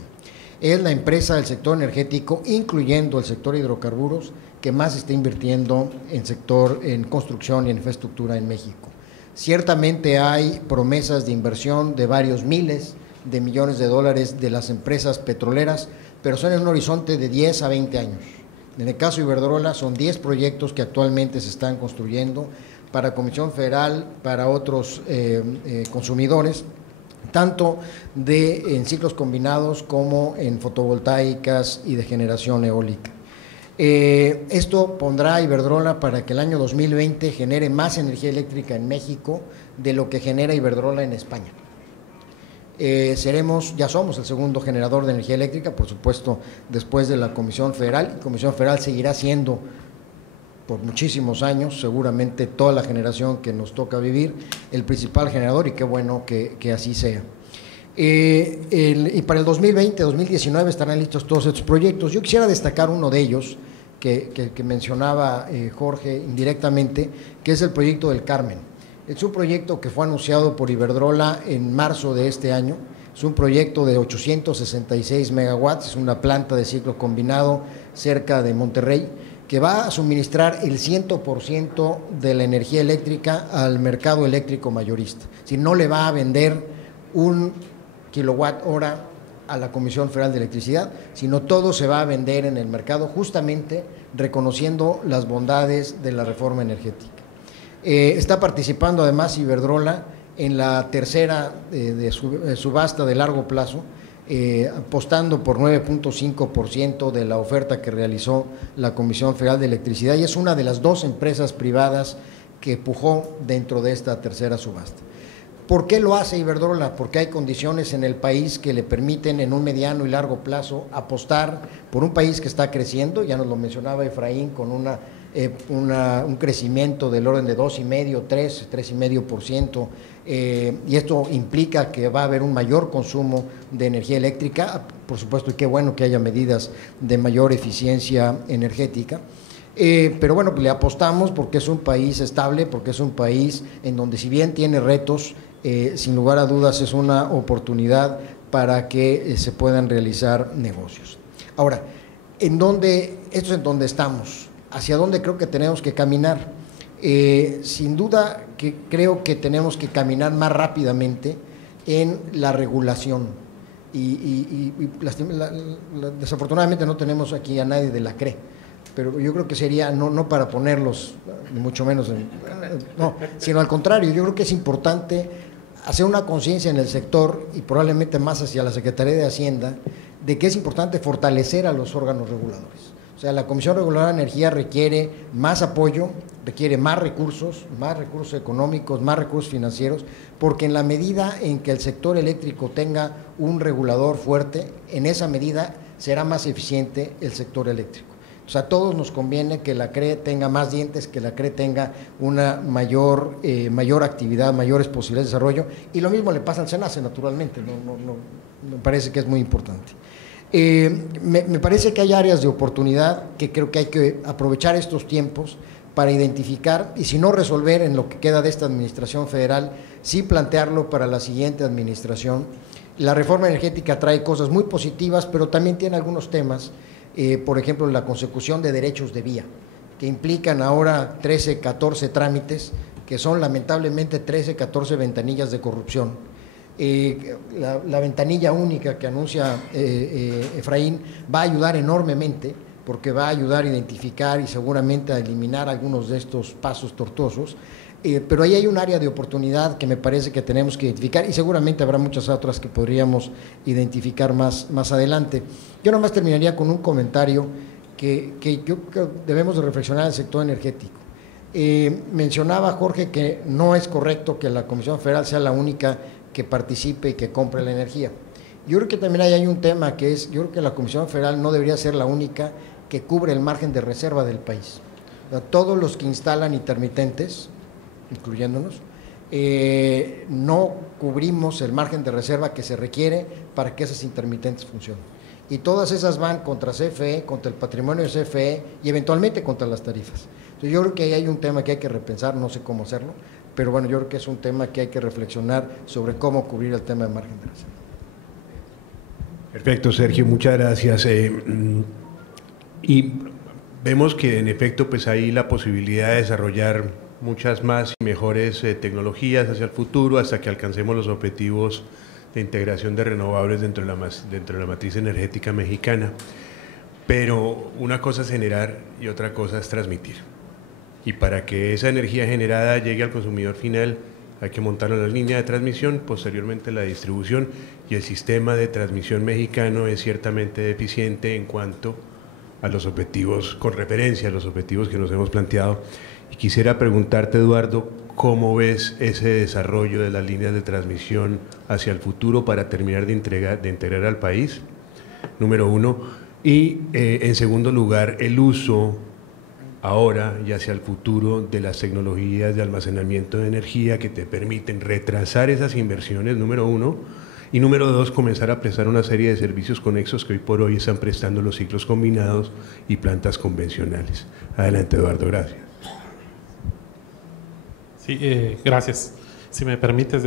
Es la empresa del sector energético, incluyendo el sector hidrocarburos, que más está invirtiendo en construcción y en infraestructura en México. Ciertamente hay promesas de inversión de varios miles de millones de dólares de las empresas petroleras, pero son en un horizonte de 10 a 20 años. En el caso de Iberdrola son 10 proyectos que actualmente se están construyendo para Comisión Federal, para otros consumidores, tanto en ciclos combinados como en fotovoltaicas y de generación eólica. Esto pondrá a Iberdrola para que el año 2020 genere más energía eléctrica en México de lo que genera Iberdrola en España. Ya somos el segundo generador de energía eléctrica, por supuesto, después de la Comisión Federal, y Comisión Federal seguirá siendo por muchísimos años, seguramente toda la generación que nos toca vivir, el principal generador, y qué bueno que así sea. Y para el 2020, 2019 estarán listos todos estos proyectos. Yo quisiera destacar uno de ellos que mencionaba Jorge indirectamente, que es el proyecto del Carmen. Es un proyecto que fue anunciado por Iberdrola en marzo de este año. Es un proyecto de 866 megawatts, es una planta de ciclo combinado cerca de Monterrey, que va a suministrar el 100% de la energía eléctrica al mercado eléctrico mayorista. Si no le va a vender un kilowatt hora a la Comisión Federal de Electricidad, sino todo se va a vender en el mercado, justamente reconociendo las bondades de la reforma energética. Está participando además Iberdrola en la tercera subasta de largo plazo, apostando por 9.5% de la oferta que realizó la Comisión Federal de Electricidad, y es una de las 2 empresas privadas que pujó dentro de esta tercera subasta. ¿Por qué lo hace Iberdrola? Porque hay condiciones en el país que le permiten en un mediano y largo plazo apostar por un país que está creciendo, ya nos lo mencionaba Efraín, con una un crecimiento del orden de 2,5%, 3,5%, y esto implica que va a haber un mayor consumo de energía eléctrica, por supuesto, y qué bueno que haya medidas de mayor eficiencia energética. Pero bueno, pues le apostamos porque es un país estable, porque es un país en donde, si bien tiene retos, sin lugar a dudas es una oportunidad para que se puedan realizar negocios. Ahora, esto es en donde estamos, hacia dónde creo que tenemos que caminar. Sin duda que creo que tenemos que caminar más rápidamente en la regulación y desafortunadamente no tenemos aquí a nadie de la CRE, pero yo creo que sería, no para ponerlos, ni mucho menos, no, sino al contrario, yo creo que es importante hacer una conciencia en el sector y probablemente más hacia la Secretaría de Hacienda, de que es importante fortalecer a los órganos reguladores. O sea, la Comisión Reguladora de Energía requiere más apoyo, requiere más recursos económicos, más recursos financieros, porque en la medida en que el sector eléctrico tenga un regulador fuerte, en esa medida será más eficiente el sector eléctrico. O sea, a todos nos conviene que la CRE tenga más dientes, que la CRE tenga una mayor actividad, mayores posibilidades de desarrollo, y lo mismo le pasa al SENACE, naturalmente, me parece que es muy importante. Me parece que hay áreas de oportunidad que creo que hay que aprovechar estos tiempos para identificar, y si no resolver en lo que queda de esta administración federal, sí plantearlo para la siguiente administración. La reforma energética trae cosas muy positivas, pero también tiene algunos temas, por ejemplo, la consecución de derechos de vía, que implican ahora 13, 14 trámites, que son lamentablemente 13, 14 ventanillas de corrupción. La ventanilla única que anuncia Efraín va a ayudar enormemente, porque va a ayudar a identificar y seguramente a eliminar algunos de estos pasos tortuosos, pero ahí hay un área de oportunidad que me parece que tenemos que identificar, y seguramente habrá muchas otras que podríamos identificar más adelante. Yo nomás terminaría con un comentario que yo creo que debemos de reflexionar en el sector energético. Mencionaba Jorge que no es correcto que la Comisión Federal sea la única que participe y que compre la energía. Yo creo que también hay un tema que es, yo creo que la Comisión Federal no debería ser la única que cubre el margen de reserva del país. O sea, todos los que instalan intermitentes, incluyéndonos, no cubrimos el margen de reserva que se requiere para que esas intermitentes funcionen. Y todas esas van contra CFE, contra el patrimonio de CFE y eventualmente contra las tarifas. Entonces yo creo que ahí hay un tema que hay que repensar, no sé cómo hacerlo, pero bueno, yo creo que es un tema que hay que reflexionar sobre cómo cubrir el tema de margen de reserva. Perfecto, Sergio, muchas gracias. Y vemos que en efecto pues hay la posibilidad de desarrollar muchas más y mejores tecnologías hacia el futuro, hasta que alcancemos los objetivos de integración de renovables dentro de la matriz energética mexicana. Pero una cosa es generar y otra cosa es transmitir. Y para que esa energía generada llegue al consumidor final, hay que montarlo en la línea de transmisión, posteriormente la distribución, y el sistema de transmisión mexicano es ciertamente deficiente en cuanto a los objetivos, con referencia a los objetivos que nos hemos planteado. Y quisiera preguntarte, Eduardo, ¿cómo ves ese desarrollo de las líneas de transmisión hacia el futuro para terminar de integrar al país? Número uno. Y en segundo lugar, el uso ahora y hacia el futuro de las tecnologías de almacenamiento de energía que te permiten retrasar esas inversiones, número uno, y número dos, comenzar a prestar una serie de servicios conexos que hoy por hoy están prestando los ciclos combinados y plantas convencionales. Adelante, Eduardo, gracias. Sí, gracias. Si me permites,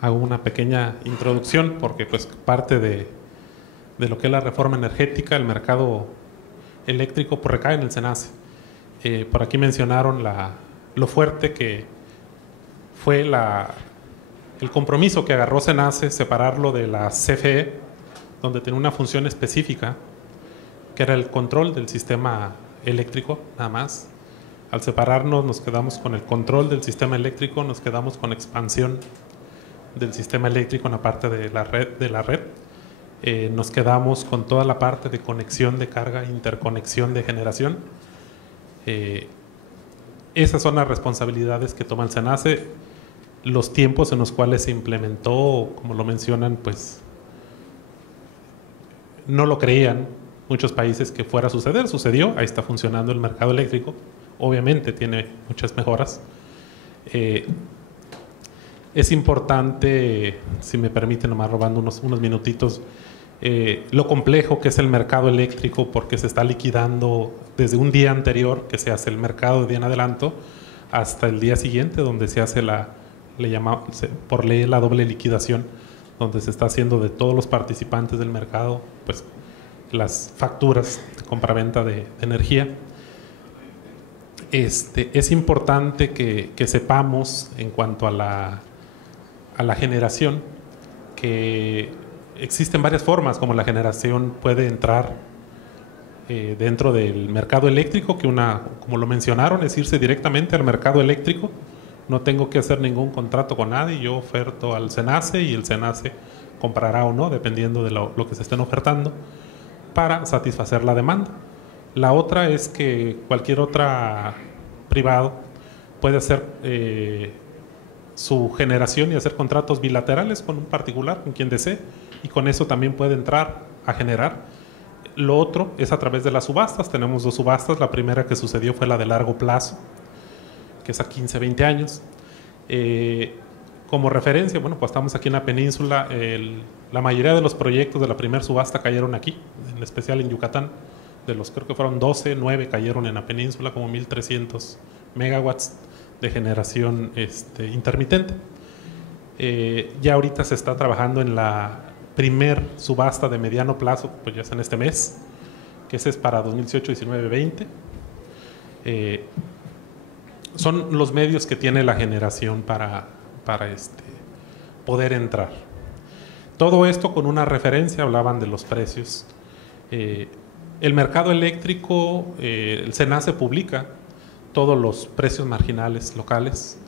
hago una pequeña introducción, porque pues parte de lo que es la reforma energética, el mercado eléctrico pues recae en el SENACE. Por aquí mencionaron lo fuerte que fue el compromiso que agarró SENACE, separarlo de la CFE, donde tenía una función específica, que era el control del sistema eléctrico, nada más. Al separarnos nos quedamos con el control del sistema eléctrico, nos quedamos con expansión del sistema eléctrico en la parte de la red. Nos quedamos con toda la parte de conexión de carga, interconexión de generación. Esas son las responsabilidades que toma el SENACE. Los tiempos en los cuales se implementó, como lo mencionan, pues no lo creían muchos países que fuera a suceder. Sucedió, ahí está funcionando el mercado eléctrico. obviamente tiene muchas mejoras. Es importante, si me permiten, nomás robando unos minutitos, lo complejo que es el mercado eléctrico, porque se está liquidando desde un día anterior, que se hace el mercado de día en adelanto, hasta el día siguiente, donde se hace por ley la doble liquidación, donde se está haciendo de todos los participantes del mercado pues las facturas de compraventa de energía. Es importante que sepamos en cuanto a la generación que existen varias formas como la generación puede entrar dentro del mercado eléctrico, que como lo mencionaron, es irse directamente al mercado eléctrico. No tengo que hacer ningún contrato con nadie, yo oferto al SENACE y el SENACE comprará o no, dependiendo de lo que se estén ofertando, para satisfacer la demanda. La otra es que cualquier otra privado puede hacer su generación y hacer contratos bilaterales con un particular, con quien desee, y con eso también puede entrar a generar. Lo otro es a través de las subastas. Tenemos 2 subastas. La primera que sucedió fue la de largo plazo, que es a 15, 20 años. Como referencia, bueno, pues estamos aquí en la península. La mayoría de los proyectos de la primera subasta cayeron aquí, en especial en Yucatán. De los creo que fueron 12, 9 cayeron en la península, como 1.300 megawatts de generación intermitente. Ya ahorita se está trabajando en la primer subasta de mediano plazo, pues ya es en este mes, que ese es para 2018, 19, 20. Son los medios que tiene la generación para poder entrar. Todo esto con una referencia, hablaban de los precios. El mercado eléctrico, el SENACE publica todos los precios marginales locales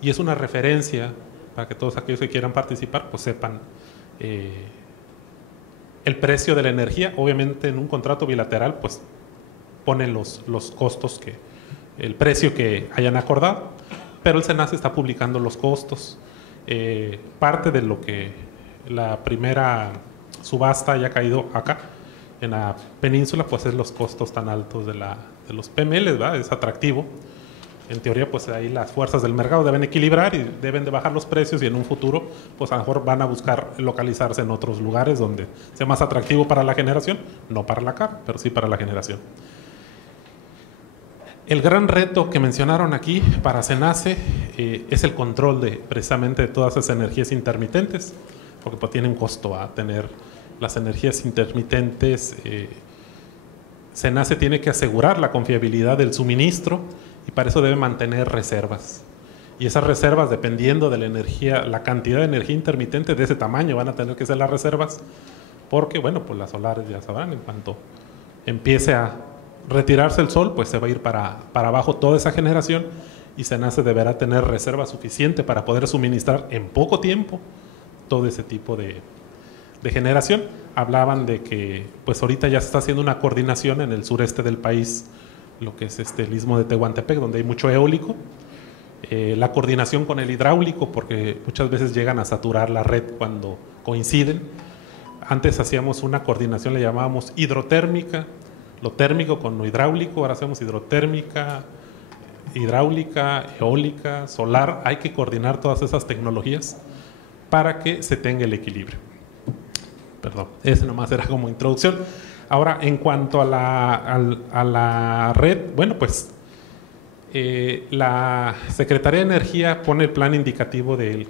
y es una referencia para que todos aquellos que quieran participar pues sepan el precio de la energía. Obviamente en un contrato bilateral pues ponen los costos, el precio que hayan acordado, pero el SENACE está publicando los costos. Parte de lo que la primera subasta haya caído acá en la península pues es los costos tan altos de los PML, ¿verdad? Es atractivo. En teoría pues ahí las fuerzas del mercado deben equilibrar y deben de bajar los precios, y en un futuro pues a lo mejor van a buscar localizarse en otros lugares donde sea más atractivo para la generación, no para la carga, pero sí para la generación. El gran reto que mencionaron aquí para SENACE es el control precisamente de todas esas energías intermitentes, porque pues tiene un costo a tener las energías intermitentes. SENACE tiene que asegurar la confiabilidad del suministro y para eso debe mantener reservas. Y esas reservas, dependiendo de la energía, la cantidad de energía intermitente de ese tamaño, van a tener que ser las reservas, porque bueno, pues las solares ya sabrán, en cuanto empiece a retirarse el sol, pues se va a ir para abajo toda esa generación, y SENACE deberá tener reserva suficiente para poder suministrar en poco tiempo todo ese tipo de generación. Hablaban de que pues ahorita ya se está haciendo una coordinación en el sureste del país, lo que es el istmo de Tehuantepec, donde hay mucho eólico, la coordinación con el hidráulico, porque muchas veces llegan a saturar la red cuando coinciden. Antes hacíamos una coordinación, le llamábamos hidrotérmica, lo térmico con lo hidráulico. Ahora hacemos hidrotérmica, hidráulica, eólica, solar. Hay que coordinar todas esas tecnologías para que se tenga el equilibrio. Perdón, ese nomás era como introducción. Ahora, en cuanto a la red, bueno, pues la Secretaría de Energía pone el plan indicativo del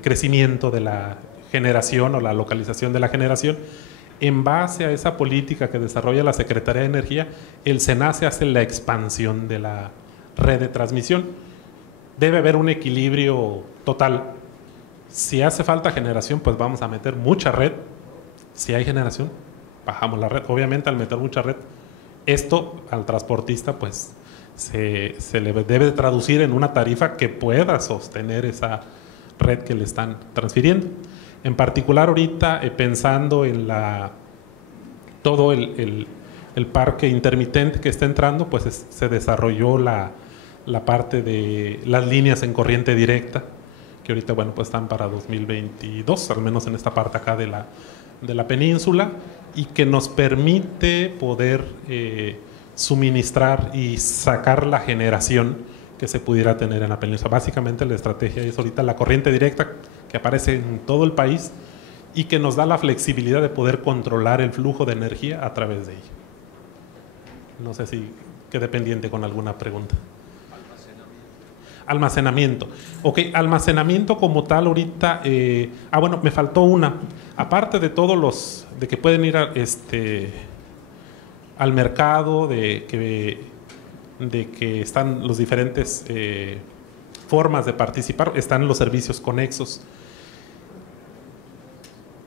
crecimiento de la generación o la localización de la generación. En base a esa política que desarrolla la Secretaría de Energía, el SENACE hace la expansión de la red de transmisión. Debe haber un equilibrio total. Si hace falta generación, pues vamos a meter mucha red. Si hay generación, bajamos la red. Obviamente, al meter mucha red, esto al transportista pues se le debe traducir en una tarifa que pueda sostener esa red que le están transfiriendo. En particular ahorita, pensando en todo el parque intermitente que está entrando, pues se desarrolló la parte de las líneas en corriente directa, que ahorita bueno pues están para 2022, al menos en esta parte acá de la península, y que nos permite poder suministrar y sacar la generación que se pudiera tener en la península. Básicamente la estrategia es ahorita la corriente directa que aparece en todo el país y que nos da la flexibilidad de poder controlar el flujo de energía a través de ella. No sé si quedé pendiente con alguna pregunta. Almacenamiento. Ok, almacenamiento como tal ahorita, bueno, me faltó una. Aparte de todos los, de que pueden ir al mercado, de que están los diferentes formas de participar, están los servicios conexos.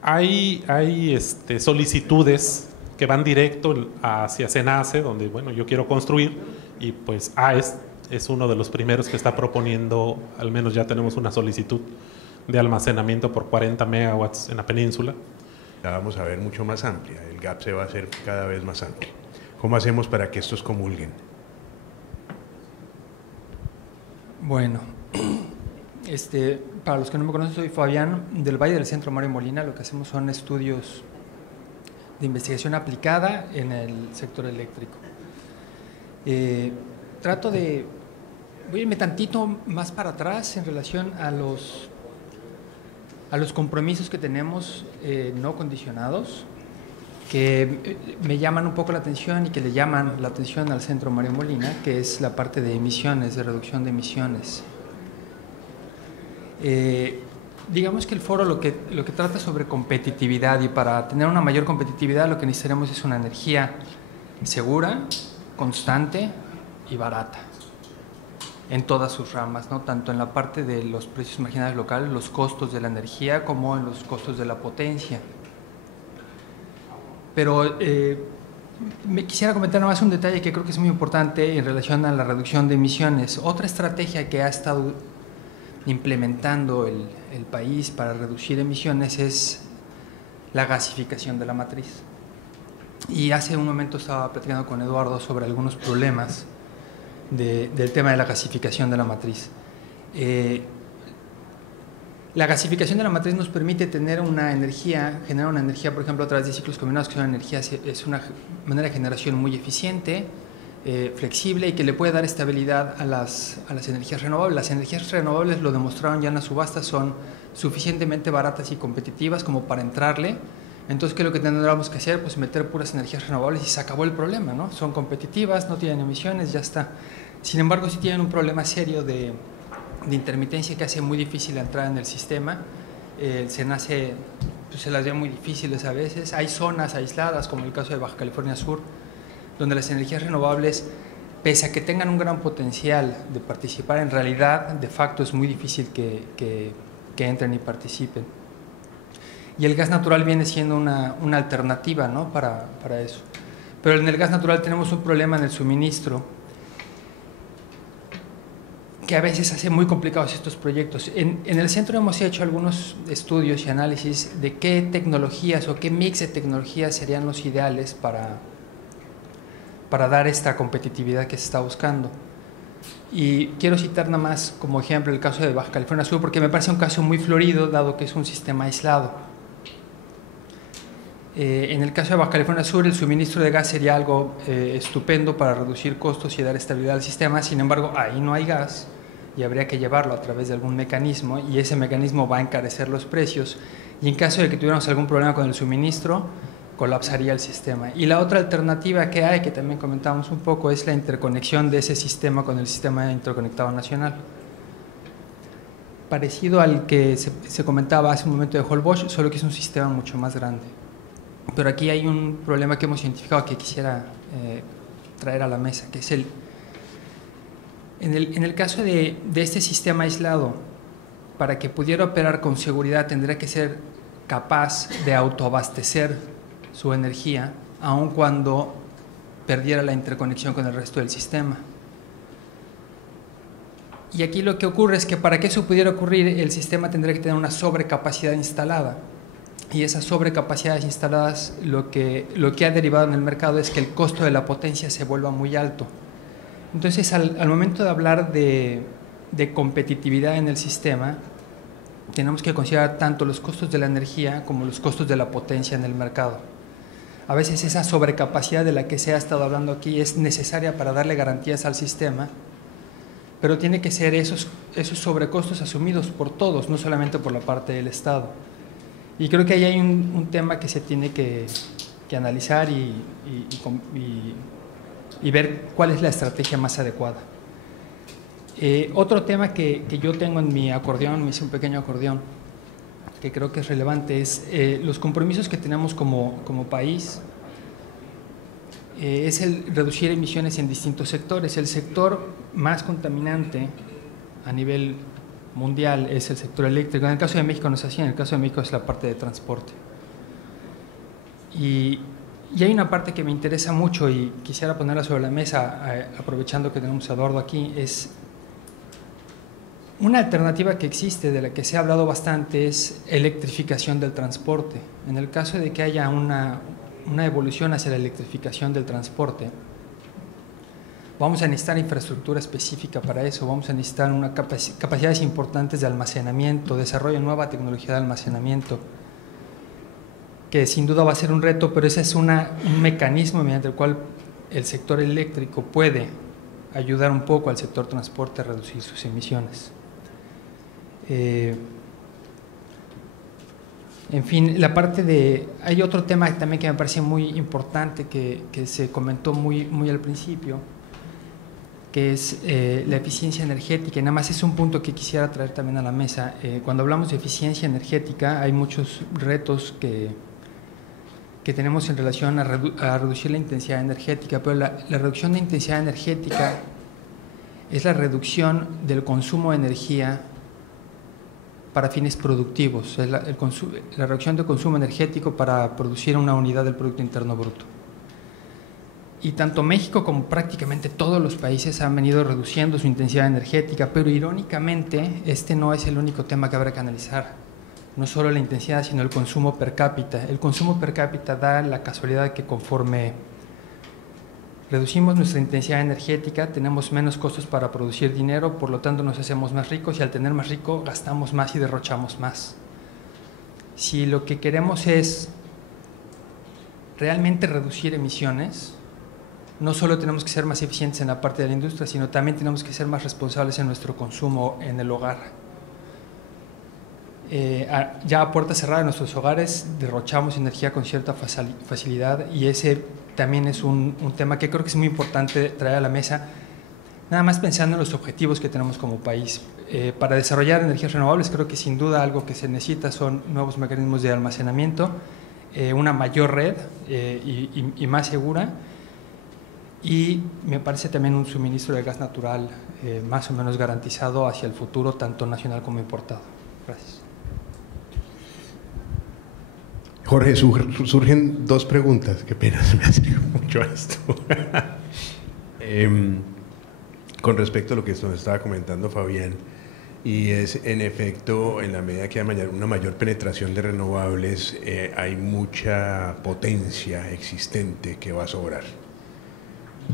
Hay solicitudes que van directo hacia SENACE, donde, bueno, yo quiero construir, y pues AES es uno de los primeros que está proponiendo, al menos ya tenemos una solicitud de almacenamiento por 40 megawatts en la península. La vamos a ver mucho más amplia, el gap se va a hacer cada vez más amplio. ¿Cómo hacemos para que estos comulguen? Bueno, para los que no me conocen, soy Fabián del Valle del Centro Mario Molina. Lo que hacemos son estudios de investigación aplicada en el sector eléctrico. Voy a irme tantito más para atrás en relación a los compromisos que tenemos no condicionados, que me llaman un poco la atención y que le llaman la atención al Centro Mario Molina, que es la parte de emisiones, de reducción de emisiones. Digamos que el foro lo que trata sobre competitividad, y para tener una mayor competitividad lo que necesitaremos es una energía segura, constante y barata en todas sus ramas, ¿no? Tanto en la parte de los precios marginales locales, los costos de la energía, como en los costos de la potencia. Pero me quisiera comentar nada más un detalle que creo que es muy importante en relación a la reducción de emisiones. Otra estrategia que ha estado implementando el país para reducir emisiones es la gasificación de la matriz. Y hace un momento estaba platicando con Eduardo sobre algunos problemas del tema de la gasificación de la matriz. La gasificación de la matriz nos permite tener una energía, generar una energía, por ejemplo, a través de ciclos combinados, que es una manera de generación muy eficiente, flexible, y que le puede dar estabilidad a las energías renovables. Las energías renovables, lo demostraron ya en las subastas, son suficientemente baratas y competitivas como para entrarle. Entonces, ¿qué es lo que tendríamos que hacer? Pues meter puras energías renovables y se acabó el problema, ¿no? Son competitivas, no tienen emisiones, ya está. Sin embargo, sí tienen un problema serio de intermitencia que hace muy difícil la entrada en el sistema. Se las ve muy difíciles a veces. Hay zonas aisladas, como el caso de Baja California Sur, donde las energías renovables, pese a que tengan un gran potencial de participar, en realidad, de facto, es muy difícil que entren y participen. Y el gas natural viene siendo una alternativa, ¿no? para eso. Pero en el gas natural tenemos un problema en el suministro, que a veces hace muy complicados estos proyectos. En el centro hemos hecho algunos estudios y análisis de qué tecnologías o qué mix de tecnologías serían los ideales para dar esta competitividad que se está buscando. Y quiero citar nada más como ejemplo el caso de Baja California Sur, porque me parece un caso muy florido, dado que es un sistema aislado. En el caso de Baja California Sur, el suministro de gas sería algo estupendo para reducir costos y dar estabilidad al sistema. Sin embargo, ahí no hay gas y habría que llevarlo a través de algún mecanismo, y ese mecanismo va a encarecer los precios, y en caso de que tuviéramos algún problema con el suministro, colapsaría el sistema. Y la otra alternativa que hay, que también comentamos un poco, es la interconexión de ese sistema con el sistema interconectado nacional, parecido al que se comentaba hace un momento de Holbox, solo que es un sistema mucho más grande. Pero aquí hay un problema que hemos identificado que quisiera traer a la mesa, que es en el caso de este sistema aislado, para que pudiera operar con seguridad, tendría que ser capaz de autoabastecer su energía, aun cuando perdiera la interconexión con el resto del sistema. Y aquí lo que ocurre es que para que eso pudiera ocurrir, el sistema tendría que tener una sobrecapacidad instalada. Y esas sobrecapacidades instaladas, lo que ha derivado en el mercado es que el costo de la potencia se vuelva muy alto. Entonces, al momento de hablar de competitividad en el sistema, tenemos que considerar tanto los costos de la energía como los costos de la potencia en el mercado. A veces esa sobrecapacidad de la que se ha estado hablando aquí es necesaria para darle garantías al sistema, pero tiene que ser esos sobrecostos asumidos por todos, no solamente por la parte del Estado. Y creo que ahí hay un tema que se tiene que analizar y ver cuál es la estrategia más adecuada. Otro tema que yo tengo en mi acordeón, me hice un pequeño acordeón, que creo que es relevante, es los compromisos que tenemos como país, es el reducir emisiones en distintos sectores. El sector más contaminante a nivel mundial es el sector eléctrico. En el caso de México no es así, en el caso de México es la parte de transporte. Y hay una parte que me interesa mucho y quisiera ponerla sobre la mesa, aprovechando que tenemos a Eduardo aquí, es una alternativa que existe, de la que se ha hablado bastante, es electrificación del transporte. En el caso de que haya una evolución hacia la electrificación del transporte, vamos a necesitar infraestructura específica para eso, vamos a necesitar capacidades importantes de almacenamiento, desarrollo de nueva tecnología de almacenamiento, que sin duda va a ser un reto, pero ese es un mecanismo mediante el cual el sector eléctrico puede ayudar un poco al sector transporte a reducir sus emisiones. En fin, hay otro tema también que me parece muy importante que se comentó muy al principio, que es la eficiencia energética, y nada más es un punto que quisiera traer también a la mesa. Cuando hablamos de eficiencia energética hay muchos retos que tenemos en relación a reducir la intensidad energética, pero la reducción de intensidad energética es la reducción del consumo de energía para fines productivos, es la reducción de consumo energético para producir una unidad del Producto Interno Bruto. Y tanto México como prácticamente todos los países han venido reduciendo su intensidad energética, pero irónicamente este no es el único tema que habrá que analizar. No solo la intensidad, sino el consumo per cápita. El consumo per cápita da la casualidad que conforme reducimos nuestra intensidad energética, tenemos menos costos para producir dinero, por lo tanto nos hacemos más ricos y al tener más rico gastamos más y derrochamos más. Si lo que queremos es realmente reducir emisiones, no solo tenemos que ser más eficientes en la parte de la industria, sino también tenemos que ser más responsables en nuestro consumo en el hogar. Ya a puerta cerrada en nuestros hogares derrochamos energía con cierta facilidad y ese también es un tema que creo que es muy importante traer a la mesa, nada más pensando en los objetivos que tenemos como país. Para desarrollar energías renovables creo que sin duda algo que se necesita son nuevos mecanismos de almacenamiento, una mayor red y más segura, y me parece también un suministro de gas natural más o menos garantizado hacia el futuro, tanto nacional como importado. Gracias. Jorge, surgen dos preguntas. Qué pena, se me acerca mucho a esto. Con respecto a lo que nos estaba comentando Fabián, y es en efecto, en la medida que hay una mayor penetración de renovables, hay mucha potencia existente que va a sobrar.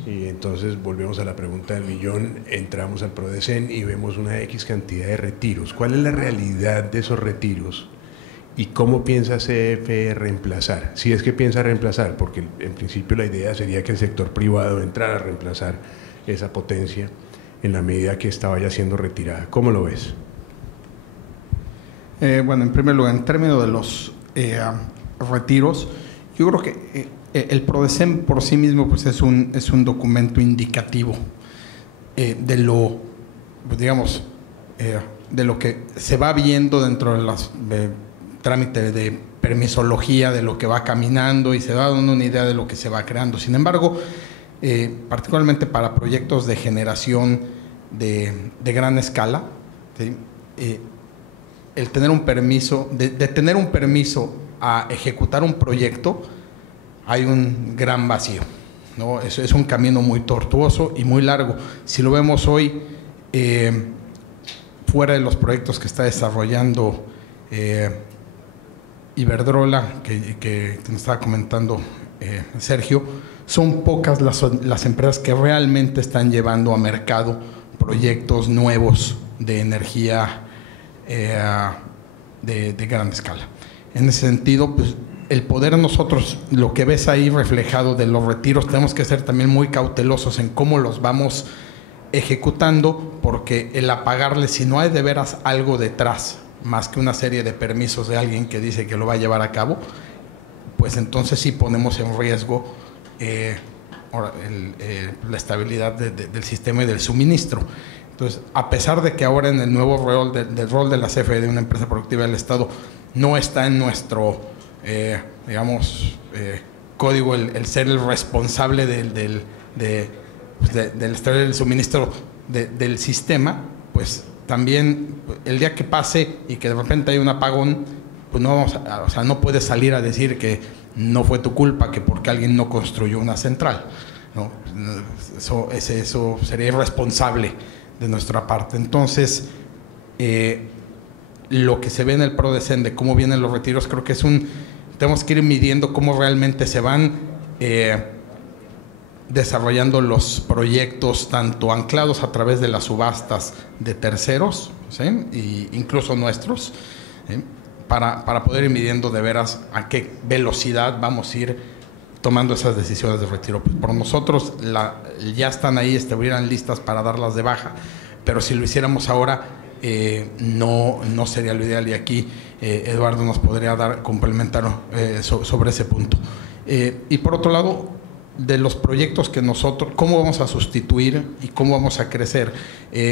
Y entonces volvemos a la pregunta del millón, entramos al PRODECEN y vemos una X cantidad de retiros. ¿Cuál es la realidad de esos retiros? ¿Y cómo piensa CFE reemplazar? Si es que piensa reemplazar, porque en principio la idea sería que el sector privado entrara a reemplazar esa potencia en la medida que esta vaya siendo retirada. ¿Cómo lo ves? Bueno, en primer lugar, en términos de los retiros, yo creo que el PRODECEN por sí mismo pues es un documento indicativo de lo, digamos, de lo que se va viendo dentro de las trámites de permisología, de lo que va caminando, y se va dando una idea de lo que se va creando. Sin embargo, particularmente para proyectos de generación de gran escala, ¿sí? El tener un permiso, de tener un permiso a ejecutar un proyecto, hay un gran vacío, ¿no? Es un camino muy tortuoso y muy largo. Si lo vemos hoy, fuera de los proyectos que está desarrollando Iberdrola, que nos estaba comentando Sergio, son pocas las empresas que realmente están llevando a mercado proyectos nuevos de energía de gran escala. En ese sentido, pues, el poder nosotros, lo que ves ahí reflejado de los retiros, tenemos que ser también muy cautelosos en cómo los vamos ejecutando, porque el apagarle, si no hay de veras algo detrás, más que una serie de permisos de alguien que dice que lo va a llevar a cabo, pues entonces sí ponemos en riesgo la estabilidad del sistema y del suministro. Entonces, a pesar de que ahora en el nuevo rol del rol de la CFE, de una empresa productiva del Estado, no está en nuestro, código el ser el responsable del suministro del sistema, pues también el día que pase y que de repente hay un apagón, pues no vamos no puedes salir a decir que no fue tu culpa, que porque alguien no construyó una central, ¿no? Eso sería irresponsable de nuestra parte. Entonces, lo que se ve en el PRODECEN de cómo vienen los retiros, creo que tenemos que ir midiendo cómo realmente se van desarrollando los proyectos, tanto anclados a través de las subastas de terceros, ¿sí? E incluso nuestros, ¿sí? Para poder ir midiendo de veras a qué velocidad vamos a ir tomando esas decisiones de retiro. Pues por nosotros ya están ahí, estuvieran listas para darlas de baja, pero si lo hiciéramos ahora no sería lo ideal, y aquí Eduardo nos podría complementar sobre ese punto. Y por otro lado, de los proyectos que nosotros, cómo vamos a sustituir y cómo vamos a crecer,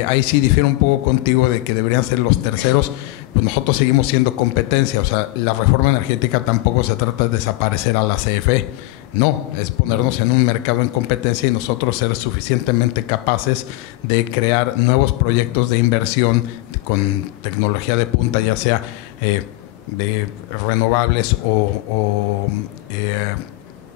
ahí sí difiero un poco contigo de que deberían ser los terceros. Pues nosotros seguimos siendo competencia, o sea, la reforma energética tampoco se trata de desaparecer a la CFE, no, es ponernos en un mercado en competencia y nosotros ser suficientemente capaces de crear nuevos proyectos de inversión con tecnología de punta, ya sea de renovables o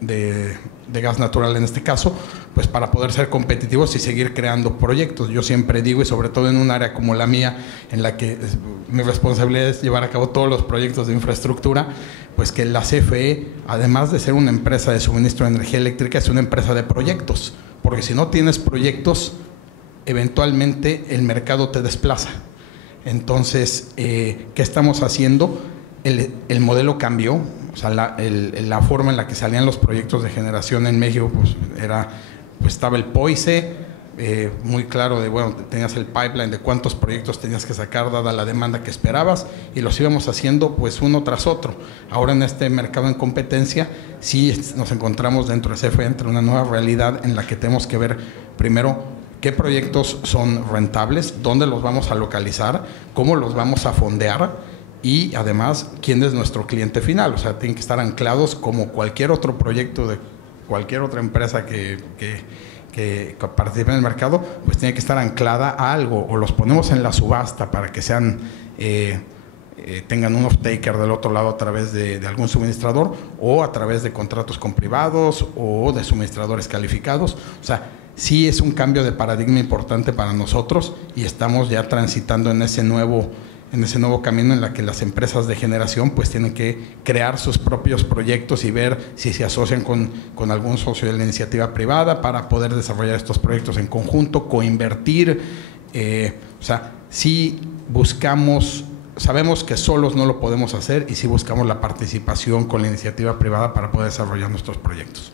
de gas natural en este caso, pues para poder ser competitivos y seguir creando proyectos. Yo siempre digo, y sobre todo en un área como la mía, en la que mi responsabilidad es llevar a cabo todos los proyectos de infraestructura, pues que la CFE, además de ser una empresa de suministro de energía eléctrica, es una empresa de proyectos, porque si no tienes proyectos, eventualmente el mercado te desplaza. Entonces, ¿qué estamos haciendo? El modelo cambió. O sea, la forma en la que salían los proyectos de generación en México, pues estaba el POICE, muy claro de, bueno, tenías el pipeline de cuántos proyectos tenías que sacar dada la demanda que esperabas, y los íbamos haciendo pues uno tras otro. Ahora en este mercado en competencia sí nos encontramos dentro de CFE entre una nueva realidad en la que tenemos que ver primero qué proyectos son rentables, dónde los vamos a localizar, cómo los vamos a fondear, y además quién es nuestro cliente final. O sea, tienen que estar anclados como cualquier otro proyecto de cualquier otra empresa que participe en el mercado, pues tiene que estar anclada a algo, o los ponemos en la subasta para que sean tengan un off-taker del otro lado a través de algún suministrador, o a través de contratos con privados o de suministradores calificados. O sea, sí es un cambio de paradigma importante para nosotros, y estamos ya transitando en ese nuevo camino en la que las empresas de generación pues tienen que crear sus propios proyectos y ver si se asocian con algún socio de la iniciativa privada para poder desarrollar estos proyectos en conjunto, coinvertir. O sea, sí buscamos, sabemos que solos no lo podemos hacer, y sí buscamos la participación con la iniciativa privada para poder desarrollar nuestros proyectos.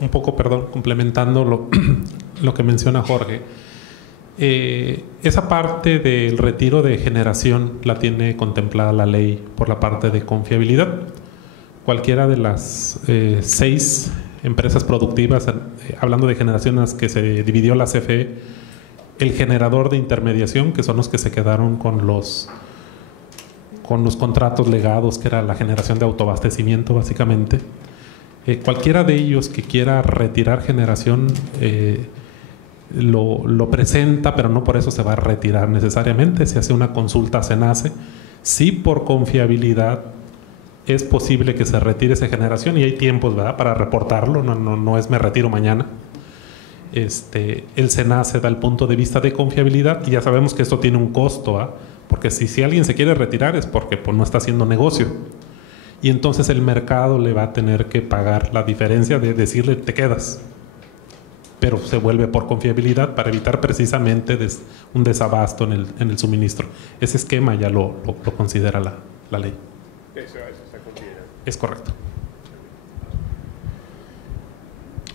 Un poco, perdón, complementando lo que menciona Jorge. Esa parte del retiro de generación la tiene contemplada la ley por la parte de confiabilidad. Cualquiera de las 6 empresas productivas, hablando de generaciones que se dividió la CFE, el generador de intermediación, que son los que se quedaron con los contratos legados, que era la generación de autoabastecimiento básicamente. Cualquiera de ellos que quiera retirar generación lo presenta, pero no por eso se va a retirar necesariamente. Se hace una consulta a SENACE. Sí, por confiabilidad es posible que se retire esa generación, y hay tiempos, ¿verdad?, para reportarlo. No es me retiro mañana. El SENACE da el punto de vista de confiabilidad, y ya sabemos que esto tiene un costo, ¿eh? Porque si alguien se quiere retirar es porque pues, no está haciendo negocio. Y entonces el mercado le va a tener que pagar la diferencia de decirle te quedas. pero se vuelve por confiabilidad para evitar precisamente un desabasto en el suministro. Ese esquema ya lo considera la ley. Eso está considerado. Es correcto.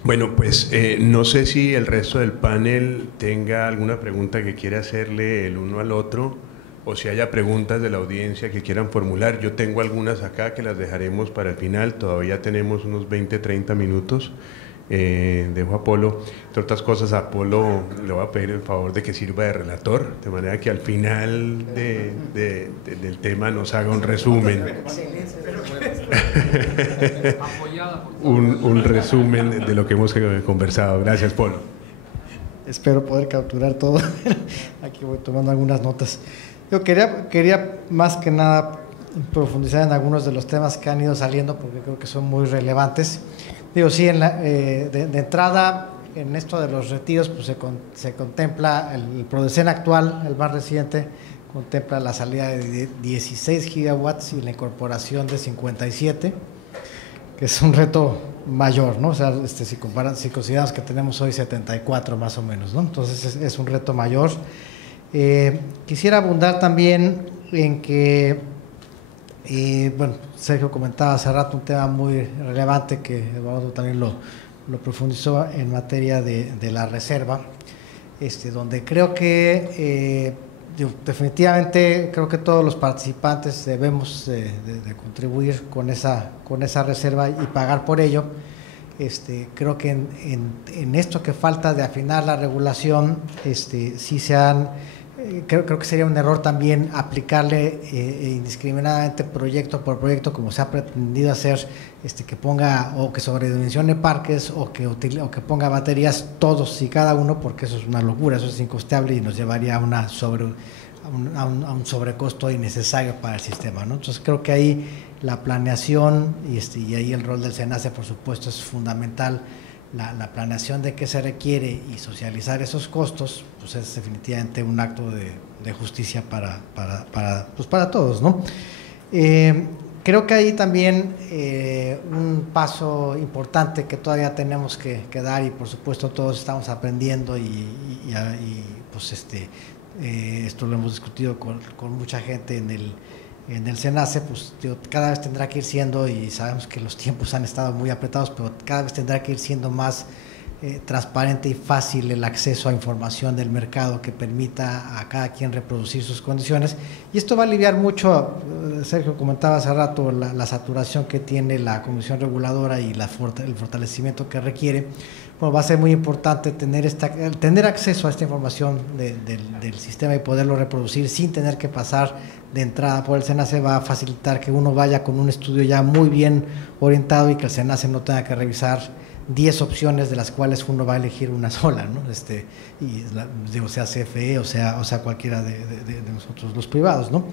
Bueno, pues no sé si el resto del panel tenga alguna pregunta que quiera hacerle el uno al otro, o si haya preguntas de la audiencia que quieran formular. Yo tengo algunas acá que las dejaremos para el final, todavía tenemos unos 20-30 minutos. Dejo a Polo, entre otras cosas, a Polo le voy a pedir el favor de que sirva de relator, de manera que al final del tema nos haga un resumen. un resumen de lo que hemos conversado. Gracias, Polo. Espero poder capturar todo. Aquí voy tomando algunas notas. Yo quería más que nada profundizar en algunos de los temas que han ido saliendo, porque creo que son muy relevantes. Digo, sí, de entrada, en esto de los retiros, pues se contempla el PRODECEN actual, el más reciente, contempla la salida de 16 gigawatts y la incorporación de 57, que es un reto mayor, ¿no? O sea, si consideramos que tenemos hoy 74 más o menos, ¿no? Entonces es un reto mayor. Quisiera abundar también en que, bueno, Sergio comentaba hace rato un tema muy relevante que Eduardo también lo profundizó en materia de la reserva, donde creo que definitivamente creo que todos los participantes debemos de contribuir con esa reserva y pagar por ello. Creo que en esto que falta de afinar la regulación, sí se han creo que sería un error también aplicarle indiscriminadamente proyecto por proyecto, como se ha pretendido hacer, que ponga o que sobredimensione parques o que ponga baterías todos y cada uno, porque eso es una locura, eso es incosteable y nos llevaría a un sobrecosto innecesario para el sistema, ¿no? Entonces creo que ahí la planeación y ahí el rol del SENACE, por supuesto, es fundamental. La planeación de qué se requiere y socializar esos costos, pues es definitivamente un acto de justicia para todos, ¿no? Creo que ahí también un paso importante que todavía tenemos que dar, y por supuesto todos estamos aprendiendo y pues esto lo hemos discutido con mucha gente en el SENACE, pues cada vez tendrá que ir siendo, y sabemos que los tiempos han estado muy apretados, pero cada vez tendrá que ir siendo más transparente y fácil el acceso a información del mercado que permita a cada quien reproducir sus condiciones. Y esto va a aliviar mucho, Sergio comentaba hace rato, la saturación que tiene la Comisión Reguladora y el fortalecimiento que requiere. Bueno, va a ser muy importante tener acceso a esta información del sistema y poderlo reproducir sin tener que pasar de entrada por el SENACE. Va a facilitar que uno vaya con un estudio ya muy bien orientado y que el SENACE no tenga que revisar 10 opciones de las cuales uno va a elegir una sola, ¿no? Sea CFE o sea cualquiera de nosotros los privados, ¿no?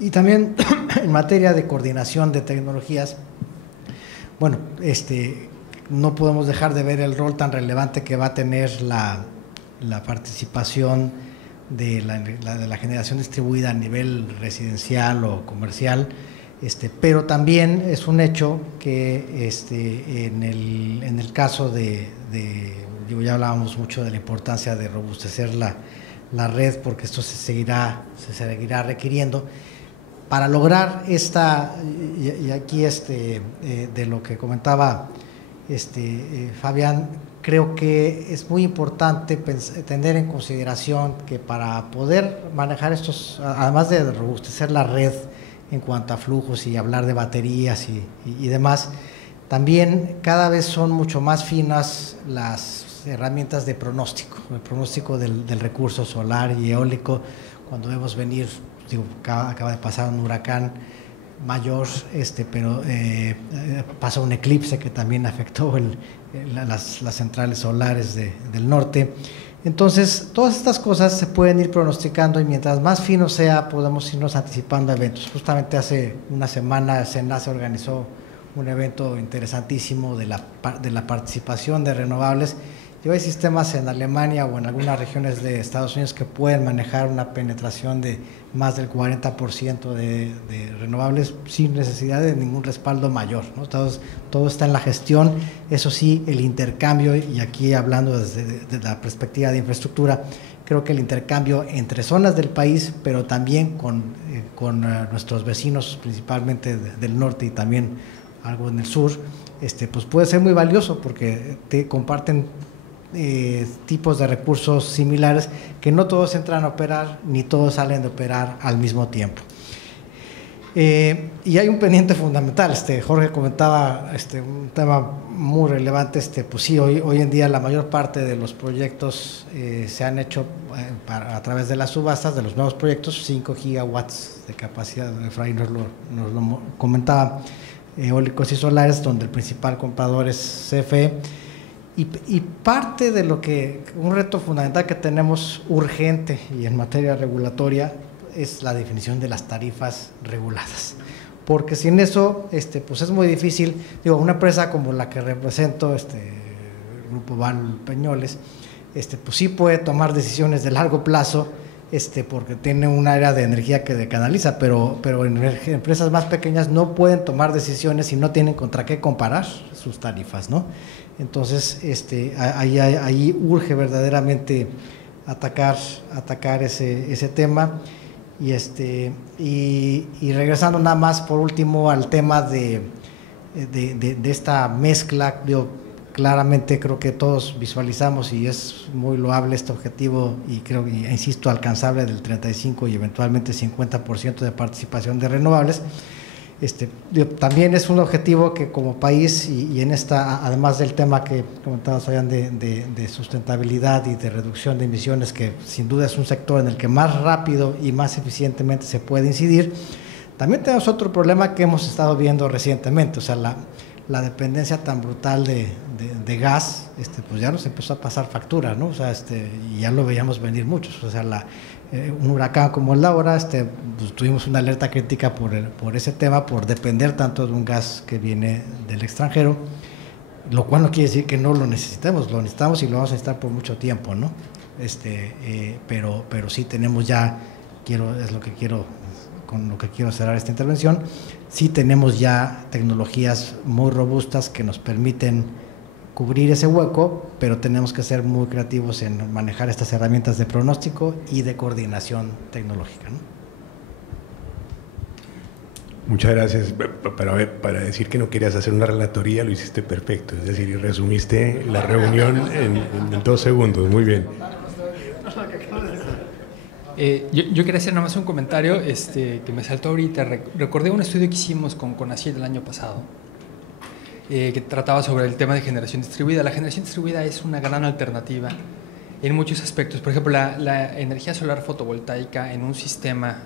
Y también en materia de coordinación de tecnologías, bueno, no podemos dejar de ver el rol tan relevante que va a tener la participación de la generación distribuida a nivel residencial o comercial, pero también es un hecho que en el caso ya hablábamos mucho de la importancia de robustecer la red, porque esto se seguirá requiriendo. Para lograr y aquí de lo que comentaba Fabián, creo que es muy importante tener en consideración que para poder manejar estos, además de robustecer la red en cuanto a flujos y hablar de baterías y demás, también cada vez son mucho más finas las herramientas de pronóstico, el pronóstico del recurso solar y eólico. Cuando vemos venir, acaba de pasar un huracán mayor, pero pasó un eclipse que también afectó las centrales solares del norte. Entonces, todas estas cosas se pueden ir pronosticando, y mientras más fino sea, podemos irnos anticipando a eventos. Justamente hace una semana SENACE organizó un evento interesantísimo de la participación de renovables. Hay sistemas en Alemania o en algunas regiones de Estados Unidos que pueden manejar una penetración de más del 40% de renovables sin necesidad de ningún respaldo mayor, ¿no? Todo está en la gestión. Eso sí, el intercambio, y aquí hablando desde la perspectiva de infraestructura, creo que el intercambio entre zonas del país, pero también con nuestros vecinos, principalmente del norte y también algo en el sur, pues puede ser muy valioso porque te comparten tipos de recursos similares que no todos entran a operar ni todos salen de operar al mismo tiempo. Y hay un pendiente fundamental. Jorge comentaba un tema muy relevante. Pues sí, hoy en día la mayor parte de los proyectos se han hecho a través de las subastas de los nuevos proyectos, 5 gigawatts de capacidad. Efraín nos lo comentaba, eólicos y solares, donde el principal comprador es CFE. Y parte de un reto fundamental que tenemos urgente y en materia regulatoria es la definición de las tarifas reguladas, porque sin eso pues es muy difícil. Una empresa como la que represento, el Grupo Val Peñoles, pues sí puede tomar decisiones de largo plazo, porque tiene un área de energía que canaliza, pero en empresas más pequeñas no pueden tomar decisiones si no tienen contra qué comparar sus tarifas, ¿no? Entonces, ahí urge verdaderamente atacar ese tema. Y regresando nada más por último al tema de esta mezcla, claramente creo que todos visualizamos y es muy loable este objetivo, y creo, insisto, alcanzable del 35 y eventualmente 50% de participación de renovables. También es un objetivo que como país y en además del tema que comentabas, Fabián, de sustentabilidad y de reducción de emisiones, que sin duda es un sector en el que más rápido y más eficientemente se puede incidir, también tenemos otro problema que hemos estado viendo recientemente. La dependencia tan brutal de gas, pues ya nos empezó a pasar factura, ¿no? Y ya lo veíamos venir muchos. Un huracán como el Laura, pues tuvimos una alerta crítica por ese tema, por depender tanto de un gas que viene del extranjero, lo cual no quiere decir que no lo necesitemos, lo necesitamos y lo vamos a necesitar por mucho tiempo, ¿no? Pero sí tenemos ya, con lo que quiero cerrar esta intervención, sí tenemos ya tecnologías muy robustas que nos permiten cubrir ese hueco, pero tenemos que ser muy creativos en manejar estas herramientas de pronóstico y de coordinación tecnológica, ¿no? Muchas gracias. Para decir que no querías hacer una relatoría, lo hiciste perfecto, es decir, resumiste la reunión en 2 segundos, muy bien. Yo quería hacer nada más un comentario que me saltó ahorita. Recordé un estudio que hicimos con CONACYT el año pasado, que trataba sobre el tema de generación distribuida. La generación distribuida es una gran alternativa en muchos aspectos. Por ejemplo, la energía solar fotovoltaica en un sistema,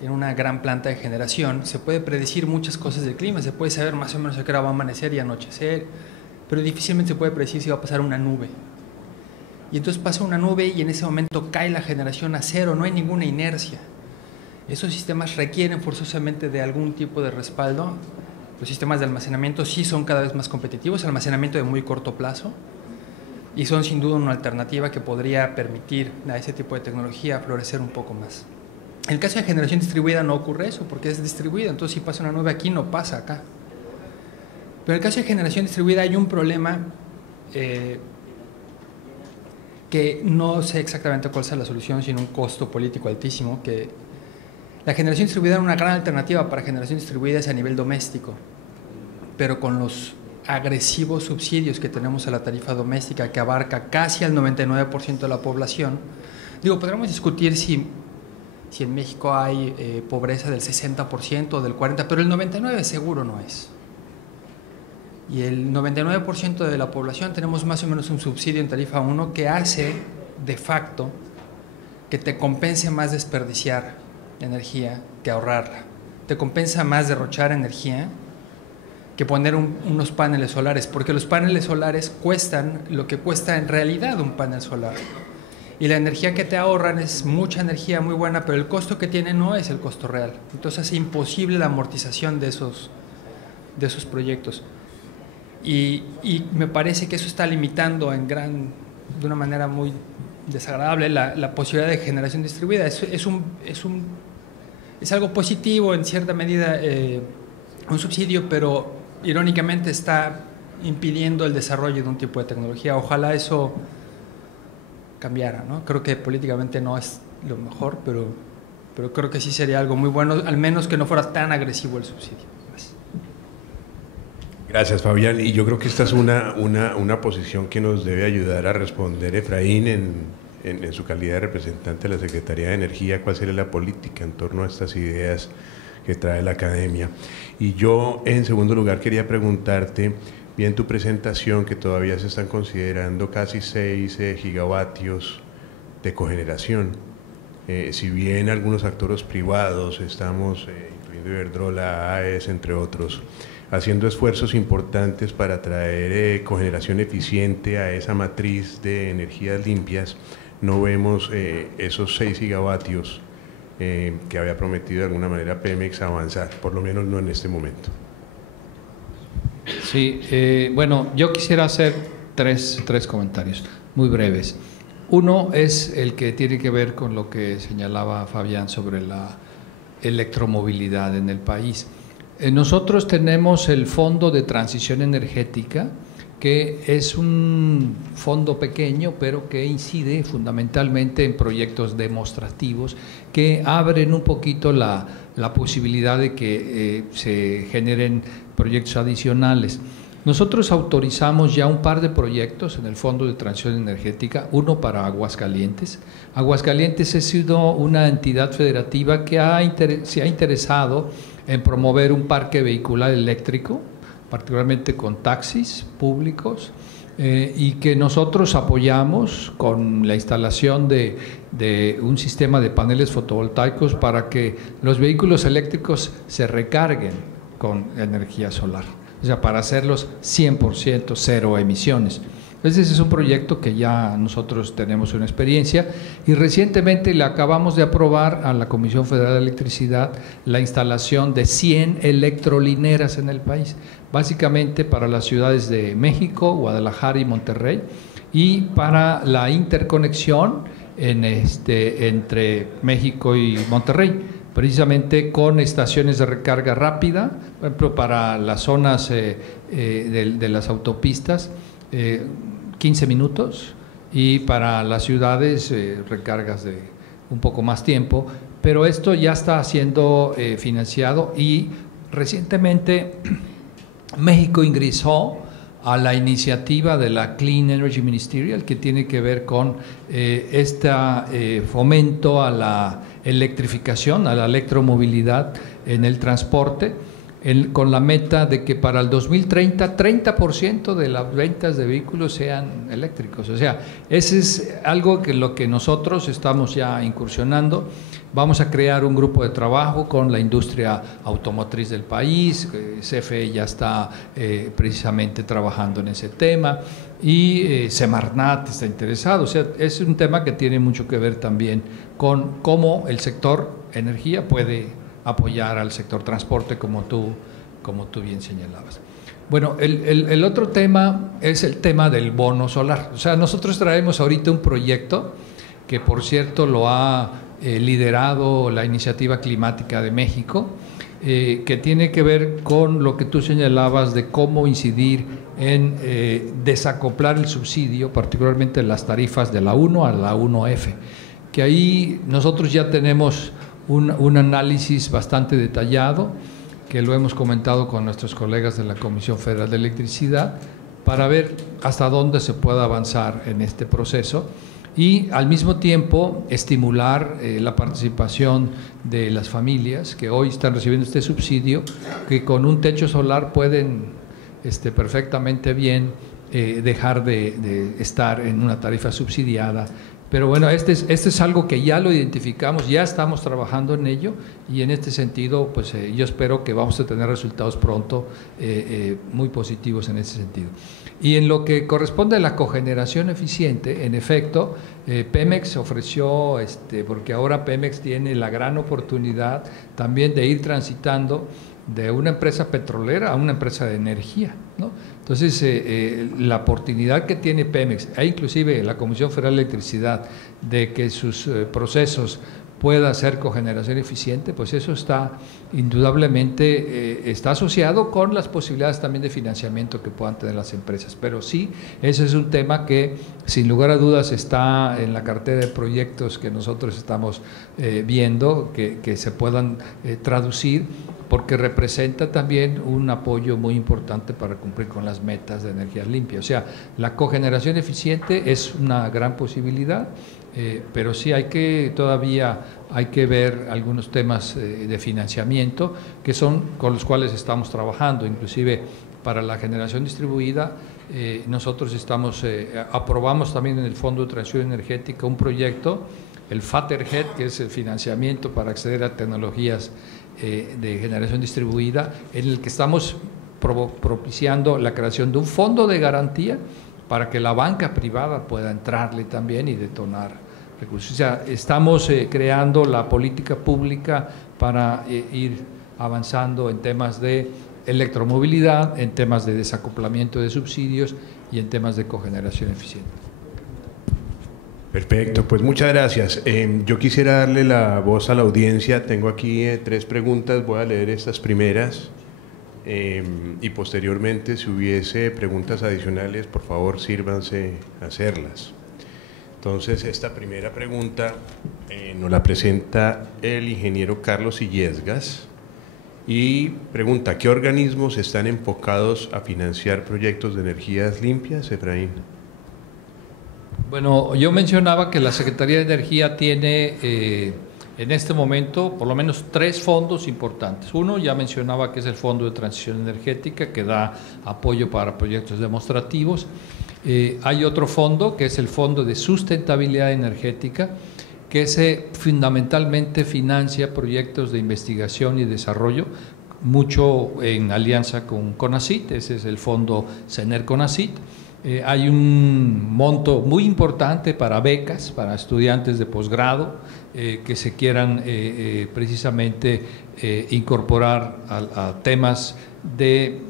en una gran planta de generación, se puede predecir muchas cosas del clima. Se puede saber más o menos a qué hora va a amanecer y anochecer, pero difícilmente se puede predecir si va a pasar una nube. Y entonces pasa una nube y en ese momento cae la generación a cero, no hay ninguna inercia. Esos sistemas requieren forzosamente de algún tipo de respaldo. Los sistemas de almacenamiento sí son cada vez más competitivos, almacenamiento de muy corto plazo, y son sin duda una alternativa que podría permitir a ese tipo de tecnología florecer un poco más. En el caso de generación distribuida no ocurre eso, porque es distribuida, entonces si pasa una nube aquí, no pasa acá. Pero en el caso de generación distribuida hay un problema que no sé exactamente cuál sea la solución, sino un costo político altísimo, que la generación distribuida, una gran alternativa para generación distribuida es a nivel doméstico, pero con los agresivos subsidios que tenemos a la tarifa doméstica, que abarca casi al 99% de la población, podríamos discutir si en México hay pobreza del 60% o del 40%, pero el 99% seguro no es. Y el 99% de la población tenemos más o menos un subsidio en tarifa 1 que hace de facto que te compense más desperdiciar energía que ahorrarla. Te compensa más derrochar energía que poner unos paneles solares, porque los paneles solares cuestan lo que cuesta en realidad un panel solar. Y la energía que te ahorran es mucha energía muy buena, pero el costo que tiene no es el costo real. Entonces hace imposible la amortización de esos proyectos. y me parece que eso está limitando de una manera muy desagradable la posibilidad de generación distribuida. Es algo positivo en cierta medida, un subsidio, pero irónicamente está impidiendo el desarrollo de un tipo de tecnología. Ojalá eso cambiara, ¿no? Creo que políticamente no es lo mejor, pero creo que sí sería algo muy bueno, al menos que no fuera tan agresivo el subsidio. Gracias, Fabián. Y yo creo que esta es una posición que nos debe ayudar a responder Efraín en su calidad de representante de la Secretaría de Energía, cuál sería la política en torno a estas ideas que trae la academia. Y yo, en segundo lugar, quería preguntarte, vi en tu presentación que todavía se están considerando casi 6 gigavatios de cogeneración. Si bien algunos actores privados, estamos, incluyendo Iberdrola, AES, entre otros, haciendo esfuerzos importantes para traer cogeneración eficiente a esa matriz de energías limpias, no vemos esos 6 gigavatios que había prometido de alguna manera Pemex avanzar, por lo menos no en este momento. Sí, bueno, yo quisiera hacer tres comentarios muy breves. Uno es el que tiene que ver con lo que señalaba Fabián sobre la electromovilidad en el país. Nosotros tenemos el Fondo de Transición Energética, que es un fondo pequeño, pero que incide fundamentalmente en proyectos demostrativos que abren un poquito la posibilidad de que se generen proyectos adicionales. Nosotros autorizamos ya un par de proyectos en el Fondo de Transición Energética, uno para Aguascalientes. Aguascalientes ha sido una entidad federativa que se ha interesado en promover un parque vehicular eléctrico, particularmente con taxis públicos, y que nosotros apoyamos con la instalación de un sistema de paneles fotovoltaicos para que los vehículos eléctricos se recarguen con energía solar, o sea, para hacerlos 100% cero emisiones. Ese es un proyecto que ya nosotros tenemos una experiencia y recientemente le acabamos de aprobar a la Comisión Federal de Electricidad la instalación de 100 electrolineras en el país, básicamente para las ciudades de México, Guadalajara y Monterrey, y para la interconexión entre México y Monterrey, precisamente con estaciones de recarga rápida, por ejemplo, para las zonas de las autopistas, 15 minutos, y para las ciudades recargas de un poco más tiempo, pero esto ya está siendo financiado y recientemente México ingresó a la iniciativa de la Clean Energy Ministerial, que tiene que ver con fomento a la electrificación, a la electromovilidad en el transporte, con la meta de que para el 2030 30% de las ventas de vehículos sean eléctricos. O sea, ese es algo que lo que nosotros estamos ya incursionando. Vamos a crear un grupo de trabajo con la industria automotriz del país. CFE ya está precisamente trabajando en ese tema, y Semarnat está interesado. O sea, es un tema que tiene mucho que ver también con cómo el sector energía puede apoyar al sector transporte, como tú bien señalabas. Bueno, el otro tema es el tema del bono solar. O sea, nosotros traemos ahorita un proyecto que, por cierto, lo ha liderado la Iniciativa Climática de México, que tiene que ver con lo que tú señalabas de cómo incidir en desacoplar el subsidio, particularmente las tarifas de la 1 a la 1F, que ahí nosotros ya tenemos un análisis bastante detallado, que lo hemos comentado con nuestros colegas de la Comisión Federal de Electricidad, para ver hasta dónde se puede avanzar en este proceso y al mismo tiempo estimular la participación de las familias que hoy están recibiendo este subsidio, que con un techo solar pueden perfectamente bien dejar de estar en una tarifa subsidiada. Pero bueno, este es algo que ya lo identificamos, ya estamos trabajando en ello, y en este sentido, pues yo espero que vamos a tener resultados pronto muy positivos en ese sentido. Y en lo que corresponde a la cogeneración eficiente, en efecto, Pemex ofreció, porque ahora Pemex tiene la gran oportunidad también de ir transitando de una empresa petrolera a una empresa de energía, ¿no? Entonces, la oportunidad que tiene Pemex, e inclusive la Comisión Federal de Electricidad, de que sus procesos pueda hacer cogeneración eficiente, pues eso está indudablemente está asociado con las posibilidades también de financiamiento que puedan tener las empresas. Pero sí, ese es un tema que sin lugar a dudas está en la cartera de proyectos que nosotros estamos viendo, que se puedan traducir, porque representa también un apoyo muy importante para cumplir con las metas de energía limpia. O sea, la cogeneración eficiente es una gran posibilidad, pero sí todavía hay que ver algunos temas de financiamiento que son con los cuales estamos trabajando, inclusive para la generación distribuida. Nosotros aprobamos también en el Fondo de Transición Energética un proyecto, el FATERGET, que es el financiamiento para acceder a tecnologías de generación distribuida, en el que estamos propiciando la creación de un fondo de garantía para que la banca privada pueda entrarle también y detonar recursos. O sea, estamos creando la política pública para ir avanzando en temas de electromovilidad, en temas de desacoplamiento de subsidios y en temas de cogeneración eficiente. Perfecto, pues muchas gracias. Yo quisiera darle la voz a la audiencia. Tengo aquí 3 preguntas, voy a leer estas primeras y posteriormente, si hubiese preguntas adicionales, por favor sírvanse a hacerlas. Entonces, esta primera pregunta nos la presenta el ingeniero Carlos Illesgas y pregunta: ¿qué organismos están enfocados a financiar proyectos de energías limpias, Efraín? Bueno, yo mencionaba que la Secretaría de Energía tiene en este momento por lo menos 3 fondos importantes. Uno, ya mencionaba, que es el Fondo de Transición Energética, que da apoyo para proyectos demostrativos. Hay otro fondo, que es el Fondo de Sustentabilidad Energética, que fundamentalmente financia proyectos de investigación y desarrollo, mucho en alianza con CONACYT. Ese es el fondo CENER-CONACYT. Hay un monto muy importante para becas, para estudiantes de posgrado que se quieran precisamente incorporar a temas de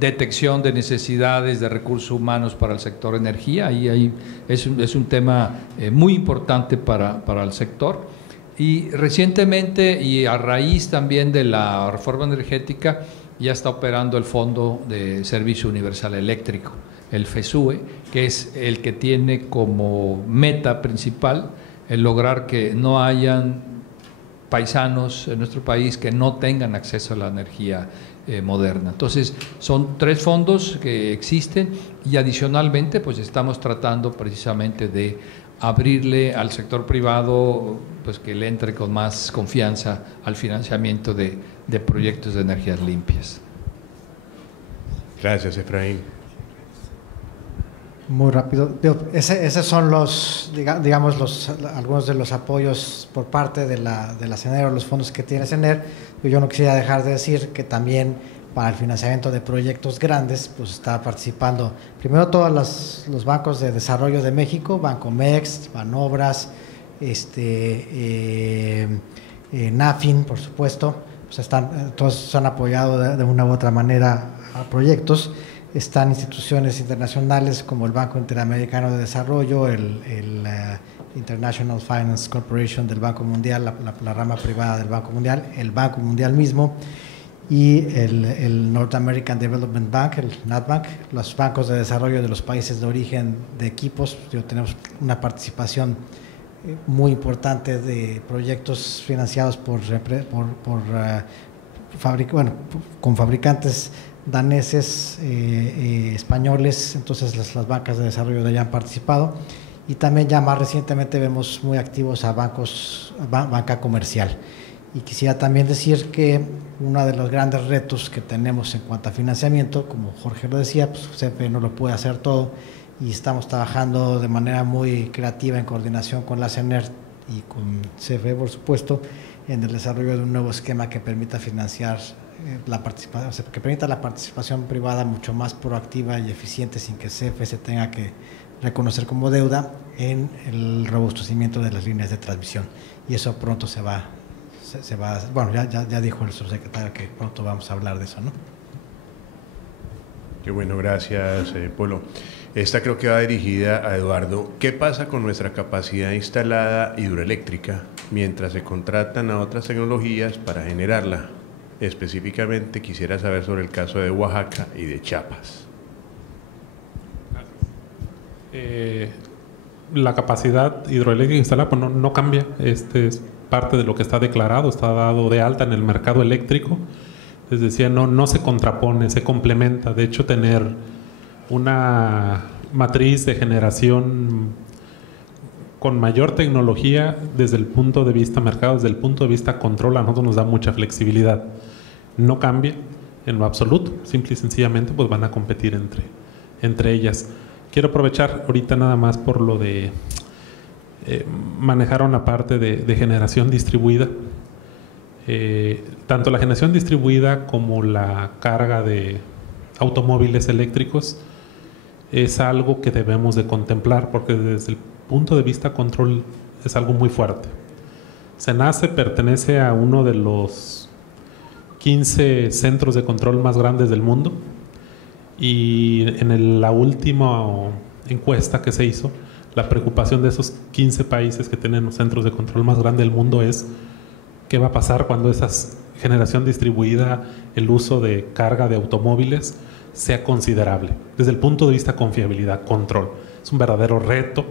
detección de necesidades de recursos humanos para el sector energía. Es un tema muy importante para el sector. Y recientemente, y a raíz también de la reforma energética, ya está operando el Fondo de Servicio Universal Eléctrico, el FESUE, que es el que tiene como meta principal el lograr que no hayan paisanos en nuestro país que no tengan acceso a la energía moderna. Entonces, son 3 fondos que existen y adicionalmente pues estamos tratando precisamente de abrirle al sector privado, pues que le entre con más confianza al financiamiento de proyectos de energías limpias. Gracias, Efraín. Muy rápido. Esos son algunos de los apoyos por parte de la CENER o los fondos que tiene CENER. Yo no quisiera dejar de decir que también para el financiamiento de proyectos grandes, pues está participando primero todos los bancos de desarrollo de México, Bancomext, Banobras, NAFIN, por supuesto, pues todos han apoyado de una u otra manera a proyectos. Están instituciones internacionales como el Banco Interamericano de Desarrollo, el International Finance Corporation del Banco Mundial, la rama privada del Banco Mundial, el Banco Mundial mismo y el North American Development Bank, el NADBank, los bancos de desarrollo de los países de origen de equipos. Tenemos una participación muy importante de proyectos financiados con fabricantes daneses, españoles. Entonces las bancas de desarrollo de allá han participado, y también ya más recientemente vemos muy activos a banca comercial. Y quisiera también decir que uno de los grandes retos que tenemos en cuanto a financiamiento, como Jorge lo decía, pues CFE no lo puede hacer todo, y estamos trabajando de manera muy creativa en coordinación con la CENER y con CFE, por supuesto, en el desarrollo de un nuevo esquema que permita financiar la participación privada mucho más proactiva y eficiente, sin que CFE se tenga que reconocer como deuda en el robustecimiento de las líneas de transmisión, y eso pronto se va se va a, bueno, ya dijo el subsecretario que pronto vamos a hablar de eso, ¿no? Qué bueno, gracias, Polo. Esta creo que va dirigida a Eduardo. ¿Qué pasa con nuestra capacidad instalada hidroeléctrica mientras se contratan a otras tecnologías para generarla? Específicamente quisiera saber sobre el caso de Oaxaca y de Chiapas. La capacidad hidroeléctrica instalada pues no cambia. Este es parte de lo que está declarado, está dado de alta en el mercado eléctrico. Les decía, no se contrapone, se complementa. De hecho, tener una matriz de generación con mayor tecnología desde el punto de vista mercado, desde el punto de vista control, a nosotros nos da mucha flexibilidad. No cambia en lo absoluto, simple y sencillamente pues van a competir entre ellas. Quiero aprovechar ahorita nada más por lo de manejar una parte de generación distribuida. Tanto la generación distribuida como la carga de automóviles eléctricos es algo que debemos de contemplar, porque desde el punto de vista control es algo muy fuerte. SENACE pertenece a uno de los 15 centros de control más grandes del mundo, y en la última encuesta que se hizo, la preocupación de esos 15 países que tienen los centros de control más grandes del mundo es qué va a pasar cuando esa generación distribuida, el uso de carga de automóviles sea considerable desde el punto de vista confiabilidad, control. Es un verdadero reto.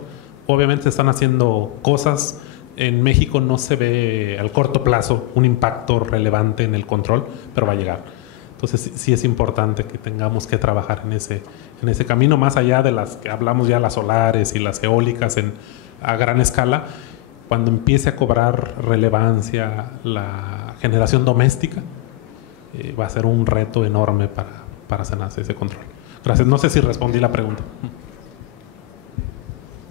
Obviamente están haciendo cosas. En México no se ve al corto plazo un impacto relevante en el control, pero va a llegar. Entonces sí es importante que tengamos que trabajar en ese camino, más allá de las que hablamos ya, las solares y las eólicas a gran escala. Cuando empiece a cobrar relevancia la generación doméstica, va a ser un reto enorme para SENACE ese control. Gracias. No sé si respondí la pregunta.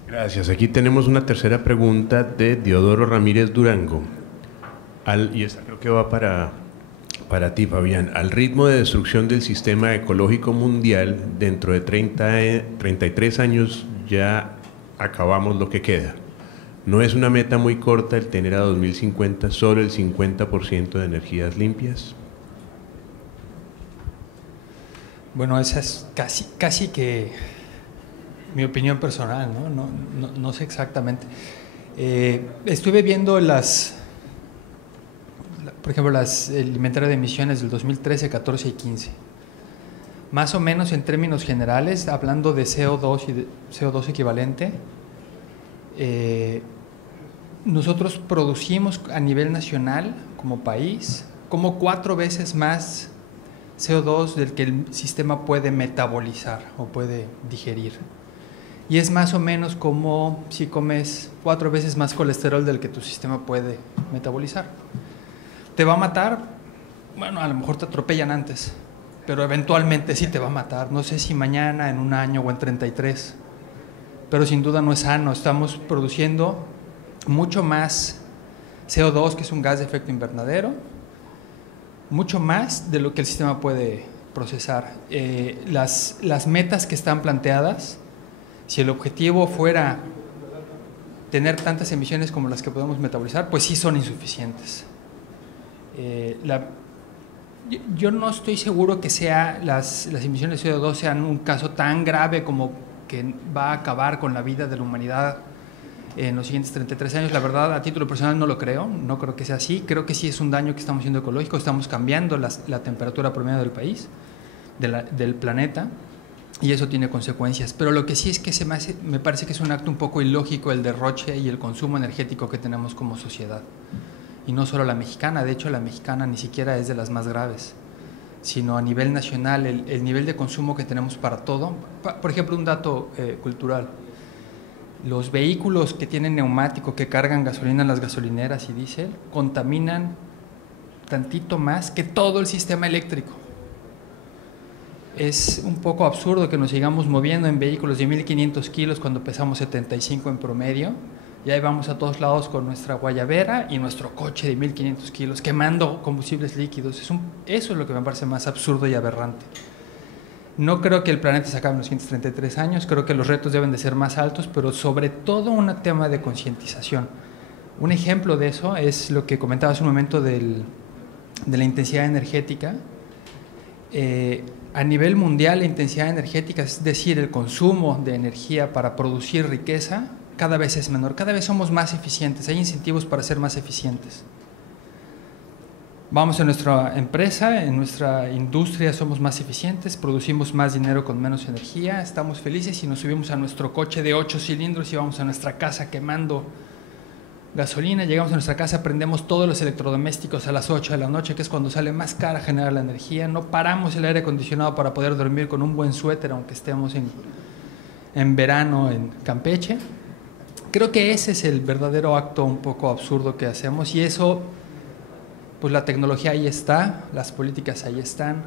Gracias. Aquí tenemos una tercera pregunta de Diodoro Ramírez Durango. Y esta creo que va para ti, Fabián. Al ritmo de destrucción del sistema ecológico mundial, dentro de 33 años ya acabamos lo que queda. ¿No es una meta muy corta el tener a 2050 solo el 50% de energías limpias? Bueno, esa es casi que mi opinión personal, no sé exactamente. Estuve viendo por ejemplo, el inventario de emisiones del 2013, 14 y 15. Más o menos en términos generales, hablando de CO2 y de CO2 equivalente, nosotros producimos a nivel nacional como país como 4 veces más CO2 del que el sistema puede metabolizar o puede digerir. Y es más o menos como si comes 4 veces más colesterol del que tu sistema puede metabolizar. ¿Te va a matar? Bueno, a lo mejor te atropellan antes, pero eventualmente sí te va a matar. No sé si mañana, en un año o en 33, pero sin duda no es sano. Estamos produciendo mucho más CO2, que es un gas de efecto invernadero, mucho más de lo que el sistema puede procesar. Las metas que están planteadas, si el objetivo fuera tener tantas emisiones como las que podemos metabolizar, pues sí son insuficientes. Yo no estoy seguro que las emisiones de CO2 sean un caso tan grave como que va a acabar con la vida de la humanidad en los siguientes 33 años. La verdad, a título personal no creo que sea así. Creo que sí es un daño que estamos haciendo ecológico, estamos cambiando la temperatura promedio del país, del planeta, y eso tiene consecuencias. Pero lo que sí es que me parece que es un acto un poco ilógico el derroche y el consumo energético que tenemos como sociedad. Y no solo la mexicana, de hecho la mexicana ni siquiera es de las más graves, sino a nivel nacional, el nivel de consumo que tenemos para todo. Por ejemplo, un dato cultural: los vehículos que tienen neumático, que cargan gasolina en las gasolineras y diésel, contaminan tantito más que todo el sistema eléctrico. Es un poco absurdo que nos sigamos moviendo en vehículos de 1,500 kilos cuando pesamos 75 en promedio, y ahí vamos a todos lados con nuestra guayabera y nuestro coche de 1,500 kilos quemando combustibles líquidos. Eso es lo que me parece más absurdo y aberrante. No creo que el planeta se acabe en los siguientes 33 años, creo que los retos deben de ser más altos, pero sobre todo un tema de concientización. Un ejemplo de eso es lo que comentaba hace un momento de la intensidad energética. A nivel mundial, la intensidad energética, es decir, el consumo de energía para producir riqueza, cada vez es menor, cada vez somos más eficientes, hay incentivos para ser más eficientes. Vamos a nuestra empresa, en nuestra industria somos más eficientes, producimos más dinero con menos energía, estamos felices y nos subimos a nuestro coche de 8 cilindros y vamos a nuestra casa quemando gasolina, llegamos a nuestra casa, prendemos todos los electrodomésticos a las 8 de la noche, que es cuando sale más cara generar la energía, no paramos el aire acondicionado para poder dormir con un buen suéter, aunque estemos en verano en Campeche. Creo que ese es el verdadero acto un poco absurdo que hacemos, y eso, pues la tecnología ahí está, las políticas ahí están,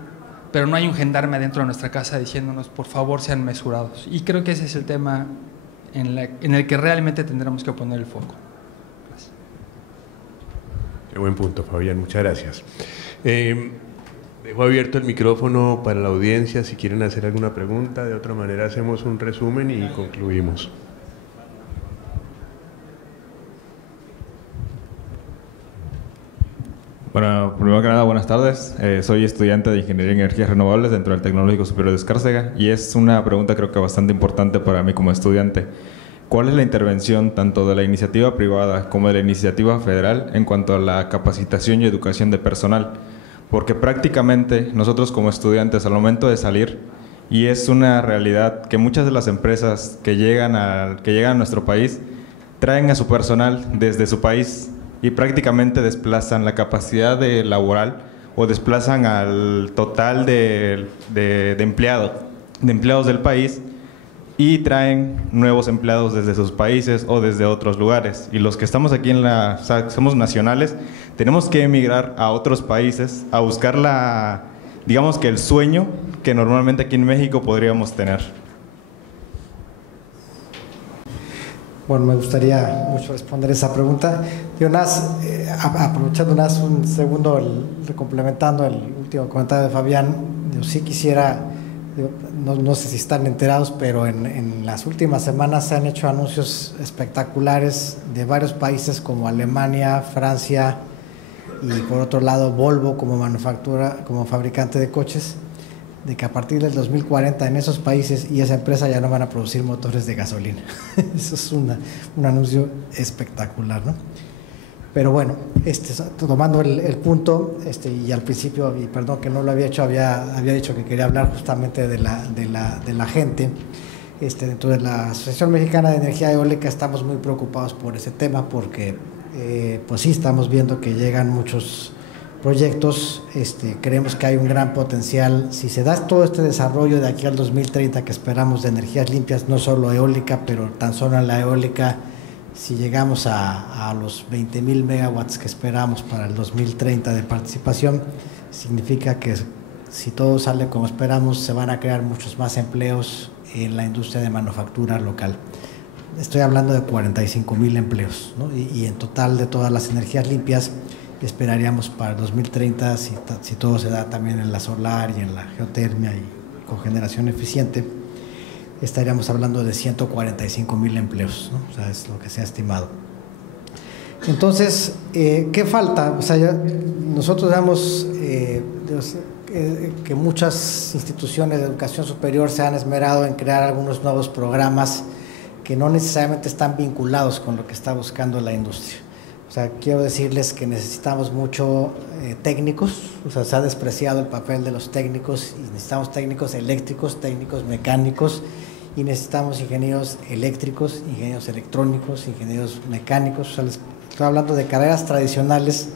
pero no hay un gendarme adentro de nuestra casa diciéndonos por favor sean mesurados, y creo que ese es el tema en el que realmente tendremos que poner el foco. Gracias. Qué buen punto, Fabián, muchas gracias. Dejo abierto el micrófono para la audiencia si quieren hacer alguna pregunta, de otra manera hacemos un resumen y concluimos. Bueno, primero que nada, buenas tardes. Soy estudiante de Ingeniería en Energías Renovables dentro del Tecnológico Superior de Escárcega, y es una pregunta creo que bastante importante para mí como estudiante. ¿Cuál es la intervención tanto de la iniciativa privada como de la iniciativa federal en cuanto a la capacitación y educación de personal? Porque prácticamente nosotros como estudiantes al momento de salir, y es una realidad que muchas de las empresas que llegan a nuestro país traen a su personal desde su país y prácticamente desplazan la capacidad laboral o desplazan al total de empleados del país, y traen nuevos empleados desde sus países o desde otros lugares. Y los que estamos aquí somos nacionales, tenemos que emigrar a otros países a buscar digamos que el sueño que normalmente aquí en México podríamos tener. Bueno, me gustaría mucho responder esa pregunta. Aprovechando un segundo, complementando el último comentario de Fabián, yo sí quisiera, no sé si están enterados, pero en las últimas semanas se han hecho anuncios espectaculares de varios países como Alemania, Francia y por otro lado Volvo como fabricante de coches, de que a partir del 2040 en esos países y esa empresa ya no van a producir motores de gasolina. Eso es un anuncio espectacular, ¿no? Pero bueno, tomando el punto, y al principio, y perdón que no lo había hecho, había dicho que quería hablar justamente de la gente. Dentro de la Asociación Mexicana de Energía Eólica estamos muy preocupados por ese tema porque pues sí estamos viendo que llegan muchos proyectos, creemos que hay un gran potencial. Si se da todo este desarrollo de aquí al 2030 que esperamos de energías limpias, no solo eólica, pero tan solo en la eólica, si llegamos a los 20,000 megawatts que esperamos para el 2030 de participación, significa que si todo sale como esperamos, se van a crear muchos más empleos en la industria de manufactura local. Estoy hablando de 45,000 empleos, ¿no? Y en total de todas las energías limpias, esperaríamos para el 2030, si todo se da también en la solar y en la geotermia y cogeneración eficiente, estaríamos hablando de 145,000 empleos, ¿no? O sea, es lo que se ha estimado. Entonces, ¿qué falta? O sea, nosotros vemos que muchas instituciones de educación superior se han esmerado en crear algunos nuevos programas que no necesariamente están vinculados con lo que está buscando la industria. O sea, quiero decirles que necesitamos mucho técnicos, o sea, se ha despreciado el papel de los técnicos y necesitamos técnicos eléctricos, técnicos mecánicos, y necesitamos ingenieros eléctricos, ingenieros electrónicos, ingenieros mecánicos. O sea, les estoy hablando de carreras tradicionales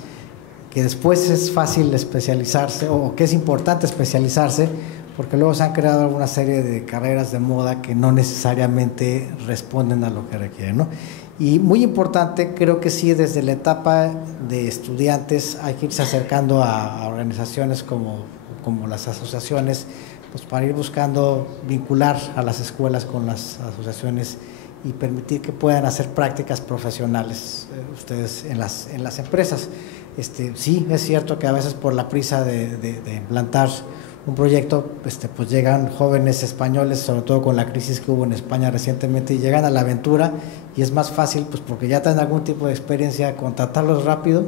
que después es fácil especializarse, o que es importante especializarse, porque luego se han creado alguna serie de carreras de moda que no necesariamente responden a lo que requieren, ¿no? Y muy importante, creo que sí, desde la etapa de estudiantes hay que irse acercando a organizaciones como las asociaciones, pues para ir buscando vincular a las escuelas con las asociaciones y permitir que puedan hacer prácticas profesionales ustedes en las empresas. Sí, es cierto que a veces por la prisa de implantar un proyecto, pues llegan jóvenes españoles, sobre todo con la crisis que hubo en España recientemente, y llegan a la aventura y es más fácil, pues porque ya tienen algún tipo de experiencia, contratarlos rápido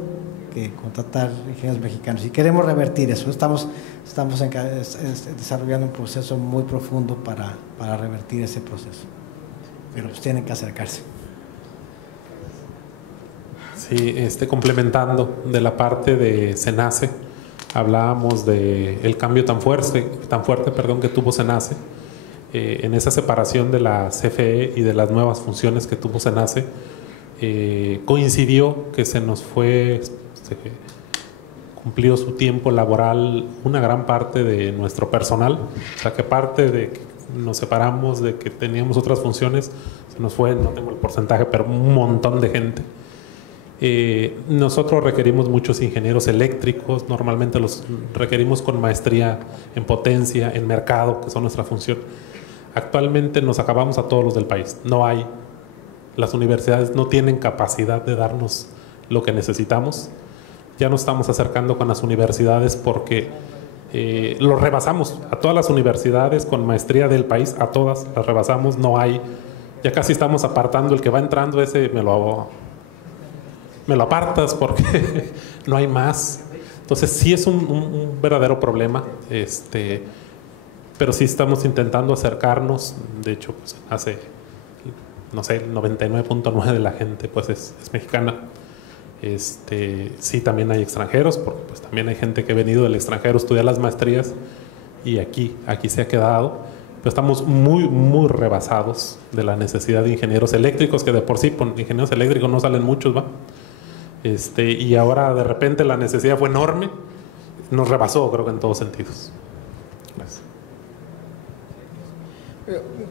que contratar ingenieros mexicanos. Y queremos revertir eso. Estamos desarrollando un proceso muy profundo para revertir ese proceso. Pero pues tienen que acercarse. Sí, complementando de la parte de SENACE, hablábamos del cambio tan fuerte, que tuvo SENACE en esa separación de la CFE y de las nuevas funciones que tuvo SENACE. Coincidió que se nos fue, cumplió su tiempo laboral una gran parte de nuestro personal, o sea que parte de que nos separamos, de que teníamos otras funciones, se nos fue, no tengo el porcentaje, pero un montón de gente. Nosotros requerimos muchos ingenieros eléctricos, normalmente los requerimos con maestría en potencia, en mercado, que son nuestra función. Actualmente nos acabamos a todos los del país, no hay, las universidades no tienen capacidad de darnos lo que necesitamos. Ya nos estamos acercando con las universidades porque lo rebasamos, a todas las universidades con maestría del país, a todas las rebasamos, no hay, ya casi estamos apartando, el que va entrando ese me lo apartas porque no hay más. Entonces sí es un verdadero problema, pero sí estamos intentando acercarnos. De hecho, pues, no sé, el 99.9% de la gente pues es mexicana. Sí, también hay extranjeros, porque pues también hay gente que ha venido del extranjero a estudiar las maestrías y aquí se ha quedado. Pero estamos muy rebasados de la necesidad de ingenieros eléctricos, que de por sí con ingenieros eléctricos no salen muchos, ¿va? Y ahora de repente la necesidad fue enorme, nos rebasó, creo que en todos sentidos. Gracias.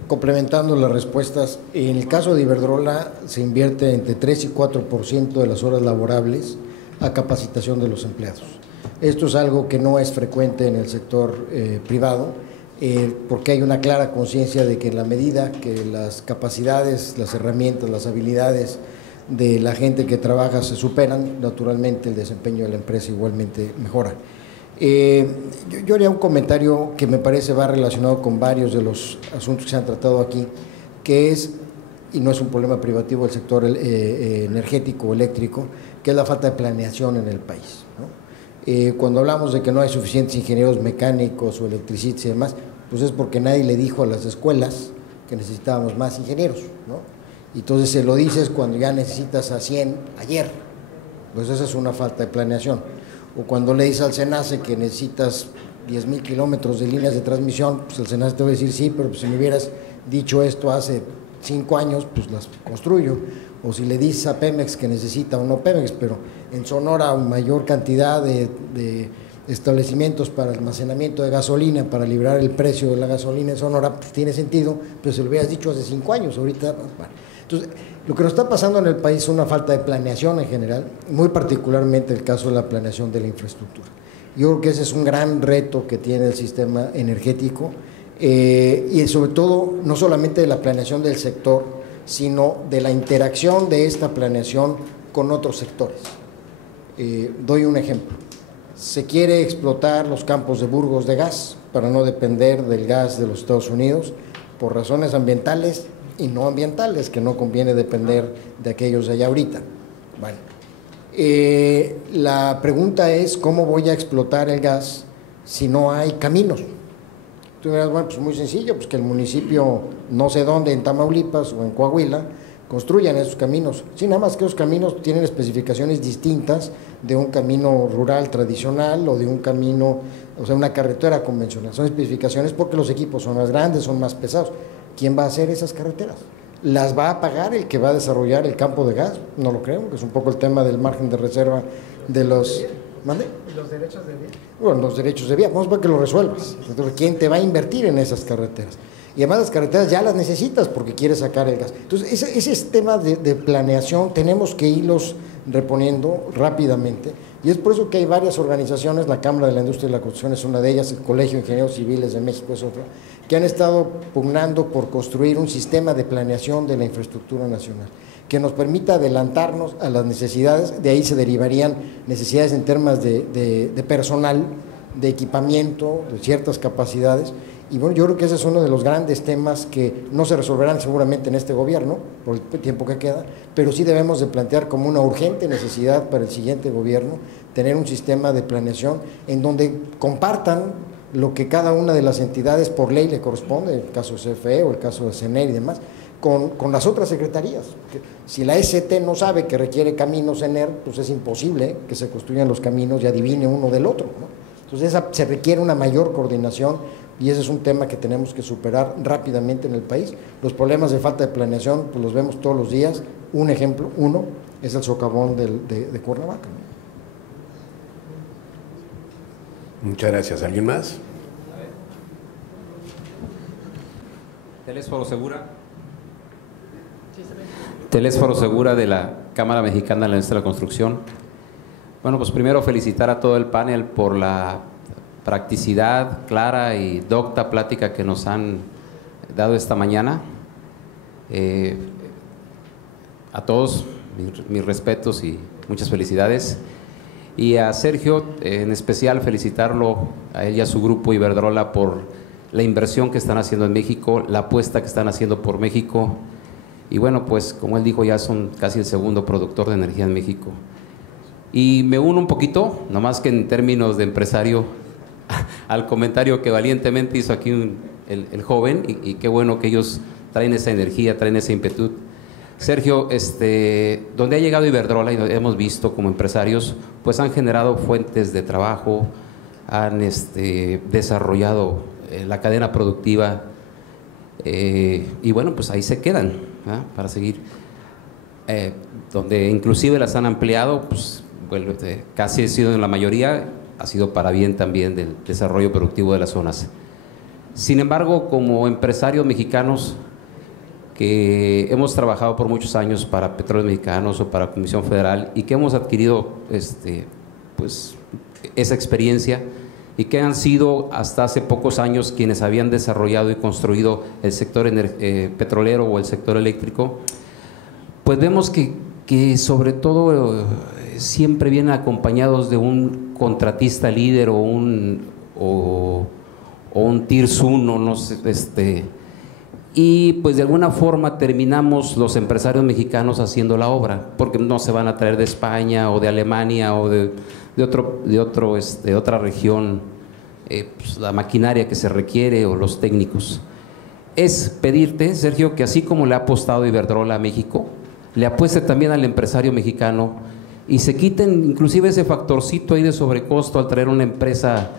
Complementando las respuestas, en el caso de Iberdrola se invierte entre 3 y 4% de las horas laborables a capacitación de los empleados. Esto es algo que no es frecuente en el sector privado, porque hay una clara conciencia de que en la medida que las capacidades, las herramientas, las habilidades de la gente que trabaja se superan, naturalmente el desempeño de la empresa igualmente mejora. Yo haría un comentario que me parece va relacionado con varios de los asuntos que se han tratado aquí, que es, y no es un problema privativo del sector energético o eléctrico, que es la falta de planeación en el país, ¿no? Cuando hablamos de que no hay suficientes ingenieros mecánicos o electricistas y demás, pues es porque nadie le dijo a las escuelas que necesitábamos más ingenieros, ¿no? Entonces se lo dices cuando ya necesitas a 100 ayer, pues esa es una falta de planeación. O cuando le dices al SENACE que necesitas 10,000 kilómetros de líneas de transmisión, pues el SENACE te va a decir sí, pero pues si me hubieras dicho esto hace 5 años, pues las construyo. O si le dices a Pemex que necesita, o no Pemex, pero en Sonora mayor cantidad de establecimientos para almacenamiento de gasolina, para librar el precio de la gasolina en Sonora, pues tiene sentido, pero si lo hubieras dicho hace 5 años, ahorita, bueno. Entonces, lo que nos está pasando en el país es una falta de planeación en general, muy particularmente el caso de la planeación de la infraestructura. Yo creo que ese es un gran reto que tiene el sistema energético y sobre todo, no solamente de la planeación del sector, sino de la interacción de esta planeación con otros sectores. Doy un ejemplo. Se quiere explotar los campos de Burgos de gas para no depender del gas de los Estados Unidos por razones ambientales y no ambientales, que no conviene depender de aquellos de allá ahorita. Bueno, la pregunta es, ¿cómo voy a explotar el gas si no hay caminos? Tú dirás, bueno, pues muy sencillo, pues que el municipio, no sé dónde, en Tamaulipas o en Coahuila, construyan esos caminos. Sí, nada más que esos caminos tienen especificaciones distintas de un camino rural tradicional o de un camino, o sea, una carretera convencional. Son especificaciones porque los equipos son más grandes, son más pesados. ¿Quién va a hacer esas carreteras? ¿Las va a pagar el que va a desarrollar el campo de gas? No lo creo, que es un poco el tema del margen de reserva de los... ¿Mande? ¿Y los derechos de vía? Bueno, los derechos de vía, vamos a que lo resuelvas. Entonces, ¿quién te va a invertir en esas carreteras? Y además las carreteras ya las necesitas porque quieres sacar el gas. Entonces, ese tema de planeación tenemos que irlos reponiendo rápidamente. Y es por eso que hay varias organizaciones, la Cámara de la Industria y la Construcción es una de ellas, el Colegio de Ingenieros Civiles de México es otra, que han estado pugnando por construir un sistema de planeación de la infraestructura nacional, que nos permita adelantarnos a las necesidades. De ahí se derivarían necesidades en temas de personal, de equipamiento, de ciertas capacidades. Y bueno, yo creo que ese es uno de los grandes temas que no se resolverán seguramente en este gobierno, por el tiempo que queda, pero sí debemos de plantear como una urgente necesidad para el siguiente gobierno, tener un sistema de planeación en donde compartan lo que cada una de las entidades por ley le corresponde, el caso de CFE o el caso de CENER y demás, con las otras secretarías. Si la ST no sabe que requiere caminos CENER, pues es imposible que se construyan los caminos y adivine uno del otro, ¿no? Entonces se requiere una mayor coordinación y ese es un tema que tenemos que superar rápidamente en el país. Los problemas de falta de planeación pues los vemos todos los días. Un ejemplo, es el socavón de Cuernavaca, ¿no? Muchas gracias. ¿Alguien más? Telésforo Segura. Telésforo Segura de la Cámara Mexicana de la Industria de la Construcción. Bueno, pues primero felicitar a todo el panel por la practicidad, clara y docta plática que nos han dado esta mañana. A todos mis respetos y muchas felicidades. Y a Sergio, en especial felicitarlo a él y a su grupo Iberdrola por la inversión que están haciendo en México, la apuesta que están haciendo por México. Y bueno, pues como él dijo, ya son casi el segundo productor de energía en México. Y me uno un poquito, nomás que en términos de empresario, al comentario que valientemente hizo aquí el joven, y qué bueno que ellos traen esa energía, traen esa ímpetu. Sergio, donde ha llegado Iberdrola, y hemos visto como empresarios, pues han generado fuentes de trabajo, han desarrollado la cadena productiva, y bueno, pues ahí se quedan, ¿verdad? Para seguir. Donde inclusive las han ampliado, pues bueno, casi ha sido en la mayoría, ha sido para bien también del desarrollo productivo de las zonas. Sin embargo, como empresarios mexicanos que hemos trabajado por muchos años para Petróleos Mexicanos o para Comisión Federal y que hemos adquirido pues, esa experiencia y que han sido hasta hace pocos años quienes habían desarrollado y construido el sector petrolero o el sector eléctrico, pues vemos que sobre todo siempre vienen acompañados de un contratista líder o un Tier 1, no sé, y pues de alguna forma terminamos los empresarios mexicanos haciendo la obra, porque no se van a traer de España o de Alemania o de otra región pues la maquinaria que se requiere o los técnicos. Es pedirte, Sergio, que así como le ha apostado Iberdrola a México, le apueste también al empresario mexicano y se quiten inclusive ese factorcito ahí de sobrecosto al traer una empresa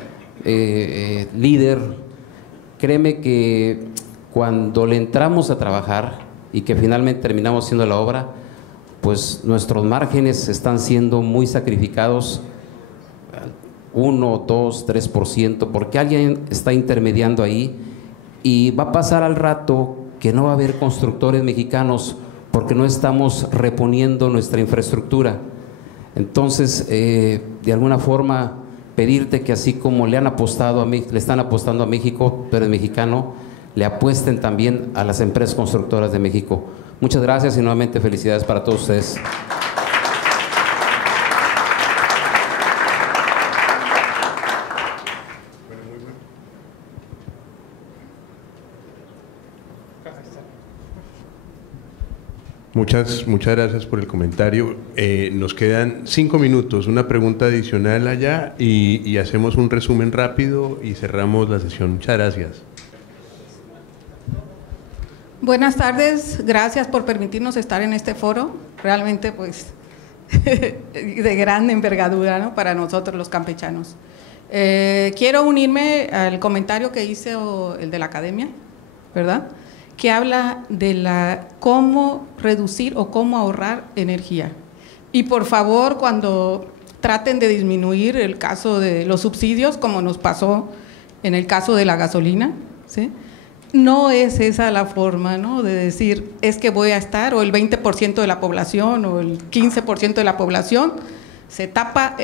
líder. Créeme que cuando le entramos a trabajar y que finalmente terminamos haciendo la obra, pues nuestros márgenes están siendo muy sacrificados, 1, 2, 3%, porque alguien está intermediando ahí y va a pasar al rato que no va a haber constructores mexicanos porque no estamos reponiendo nuestra infraestructura. Entonces, de alguna forma, pedirte que así como le están apostando a México, tú eres mexicano, le apuesten también a las empresas constructoras de México. Muchas gracias y nuevamente felicidades para todos ustedes. Muchas gracias por el comentario. Nos quedan 5 minutos, una pregunta adicional allá y hacemos un resumen rápido y cerramos la sesión. Muchas gracias. Buenas tardes, gracias por permitirnos estar en este foro, realmente pues de gran envergadura, ¿no?, para nosotros los campechanos. Quiero unirme al comentario que hizo el de la academia, ¿verdad?, que habla de cómo reducir o cómo ahorrar energía. Y por favor, cuando traten de disminuir el caso de los subsidios, como nos pasó en el caso de la gasolina, ¿sí?, no es esa la forma, ¿no?, de decir, es que voy a estar, o el 20% de la población, o el 15% de la población, se tapa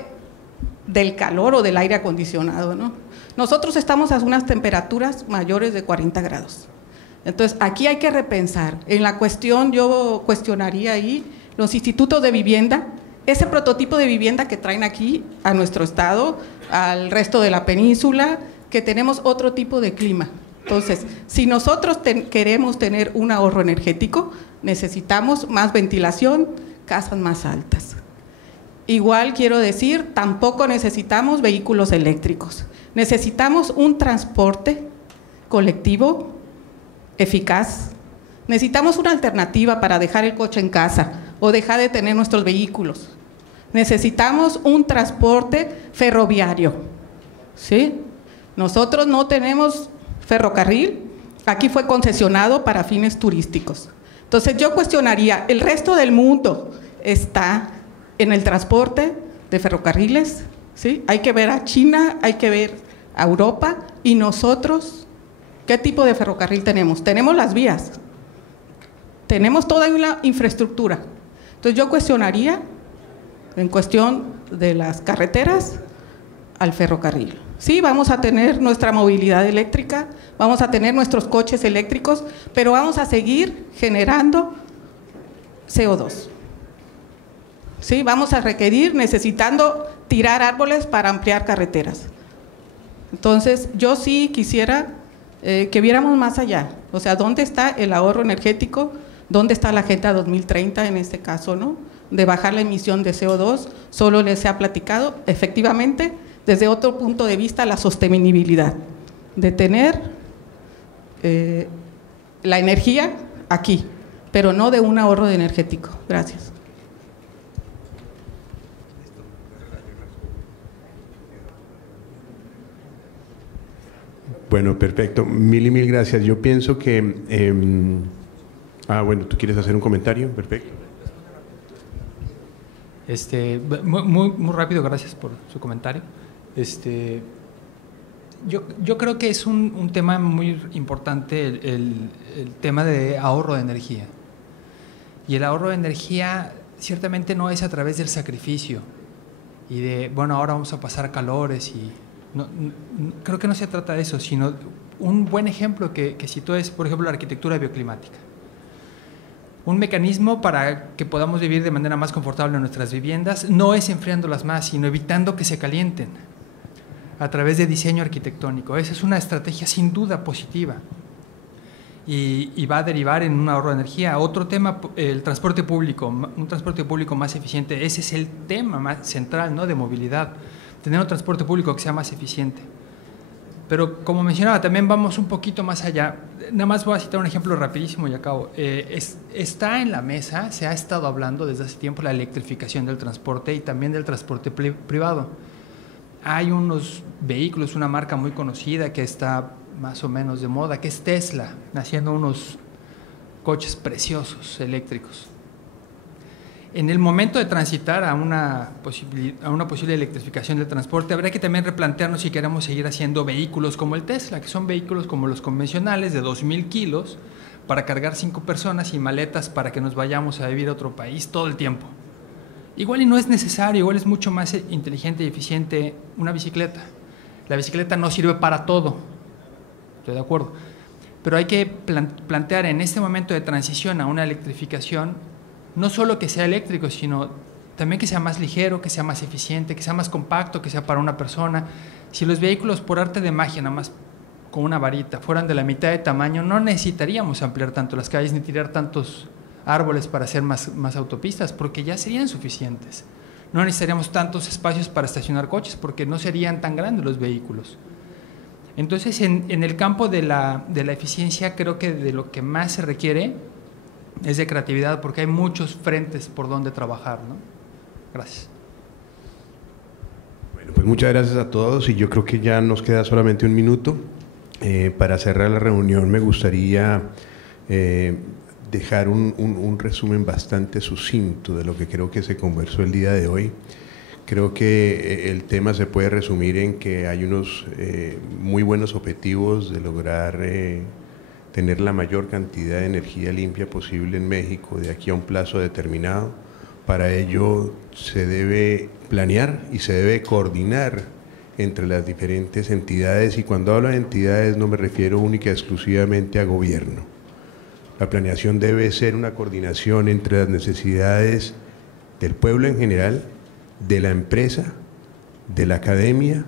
del calor o del aire acondicionado, ¿no? Nosotros estamos a unas temperaturas mayores de 40 grados. Entonces, aquí hay que repensar. En la cuestión, yo cuestionaría ahí los institutos de vivienda ese prototipo de vivienda que traen aquí a nuestro estado, al resto de la península, que tenemos otro tipo de clima. Entonces, si nosotros queremos tener un ahorro energético, necesitamos más ventilación, casas más altas. Igual quiero decir, tampoco necesitamos vehículos eléctricos. Necesitamos un transporte colectivo eficaz. Necesitamos una alternativa para dejar el coche en casa o dejar de tener nuestros vehículos. Necesitamos un transporte ferroviario, ¿sí? Nosotros no tenemos ferrocarril, aquí fue concesionado para fines turísticos. Entonces yo cuestionaría, ¿el resto del mundo está en el transporte de ferrocarriles? ¿Sí? Hay que ver a China, hay que ver a Europa, y nosotros, ¿qué tipo de ferrocarril tenemos? Tenemos las vías, tenemos toda una infraestructura. Entonces yo cuestionaría en cuestión de las carreteras al ferrocarril. Sí, vamos a tener nuestra movilidad eléctrica, vamos a tener nuestros coches eléctricos, pero vamos a seguir generando CO2. Sí, vamos a requerir, necesitando tirar árboles para ampliar carreteras. Entonces, yo sí quisiera que viéramos más allá. O sea, ¿dónde está el ahorro energético? ¿Dónde está la Agenda 2030 en este caso, no? De bajar la emisión de CO2, solo les ha platicado, efectivamente, desde otro punto de vista, la sostenibilidad, de tener la energía aquí, pero no de un ahorro energético. Gracias. Bueno, perfecto. Mil y mil gracias. Yo pienso que... bueno, ¿tú quieres hacer un comentario? Perfecto. Muy rápido, gracias por su comentario. Yo creo que es un tema muy importante el tema de ahorro de energía. Y el ahorro de energía ciertamente no es a través del sacrificio y de, bueno, ahora vamos a pasar calores y... No, creo que no se trata de eso, sino un buen ejemplo que citó es, por ejemplo, la arquitectura bioclimática. Un mecanismo para que podamos vivir de manera más confortable en nuestras viviendas no es enfriándolas más, sino evitando que se calienten a través de diseño arquitectónico. Esa es una estrategia sin duda positiva y va a derivar en un ahorro de energía. Otro tema, el transporte público, un transporte público más eficiente. Ese es el tema más central, ¿no?, de movilidad. Tener un transporte público que sea más eficiente. Pero como mencionaba, también vamos un poquito más allá. Nada más voy a citar un ejemplo rapidísimo y acabo. Está en la mesa, se ha estado hablando desde hace tiempo la electrificación del transporte y también del transporte privado. Hay unos vehículos, una marca muy conocida que está más o menos de moda, que es Tesla, haciendo unos coches preciosos eléctricos. En el momento de transitar a una posible electrificación del transporte, habrá que también replantearnos si queremos seguir haciendo vehículos como el Tesla, que son vehículos como los convencionales de 2,000 kilos para cargar 5 personas y maletas para que nos vayamos a vivir a otro país todo el tiempo. Igual y no es necesario, igual es mucho más inteligente y eficiente una bicicleta. La bicicleta no sirve para todo, estoy de acuerdo, pero hay que plantear en este momento de transición a una electrificación no solo que sea eléctrico, sino también que sea más ligero, que sea más eficiente, que sea más compacto, que sea para una persona. Si los vehículos por arte de magia, nada más con una varita, fueran de la mitad de tamaño, no necesitaríamos ampliar tanto las calles ni tirar tantos árboles para hacer más autopistas, porque ya serían suficientes. No necesitaríamos tantos espacios para estacionar coches, porque no serían tan grandes los vehículos. Entonces, en el campo de la eficiencia, creo que de lo que más se requiere es de creatividad, porque hay muchos frentes por donde trabajar, ¿no? Gracias. Bueno, pues muchas gracias a todos y yo creo que ya nos queda solamente un minuto. Para cerrar la reunión me gustaría dejar un resumen bastante sucinto de lo que creo que se conversó el día de hoy. Creo que el tema se puede resumir en que hay unos muy buenos objetivos de lograr tener la mayor cantidad de energía limpia posible en México de aquí a un plazo determinado. Para ello se debe planear y se debe coordinar entre las diferentes entidades, y cuando hablo de entidades no me refiero única y exclusivamente a gobierno. La planeación debe ser una coordinación entre las necesidades del pueblo en general, de la empresa, de la academia,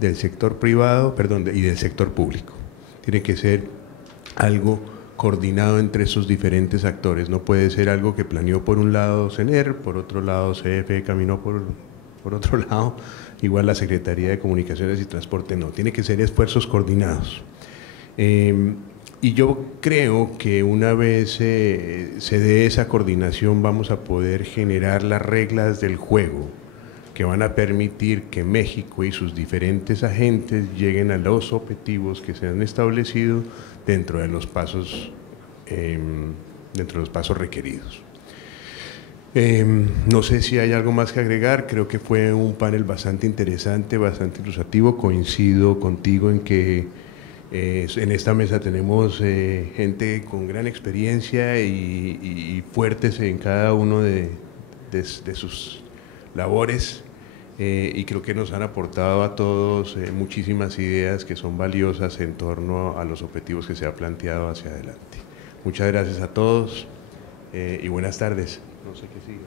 del sector privado, y del sector público. Tiene que ser algo coordinado entre esos diferentes actores. No puede ser algo que planeó por un lado CENER, por otro lado CFE caminó por otro lado, igual la Secretaría de Comunicaciones y Transporte no. Tiene que ser esfuerzos coordinados. Y yo creo que una vez se dé esa coordinación vamos a poder generar las reglas del juego que van a permitir que México y sus diferentes agentes lleguen a los objetivos que se han establecido dentro de los pasos requeridos. No sé si hay algo más que agregar. Creo que fue un panel bastante interesante, bastante ilustrativo. Coincido contigo en que en esta mesa tenemos gente con gran experiencia y fuertes en cada uno de sus labores, y creo que nos han aportado a todos muchísimas ideas que son valiosas en torno a los objetivos que se ha planteado hacia adelante. Muchas gracias a todos y buenas tardes. No sé qué sigue.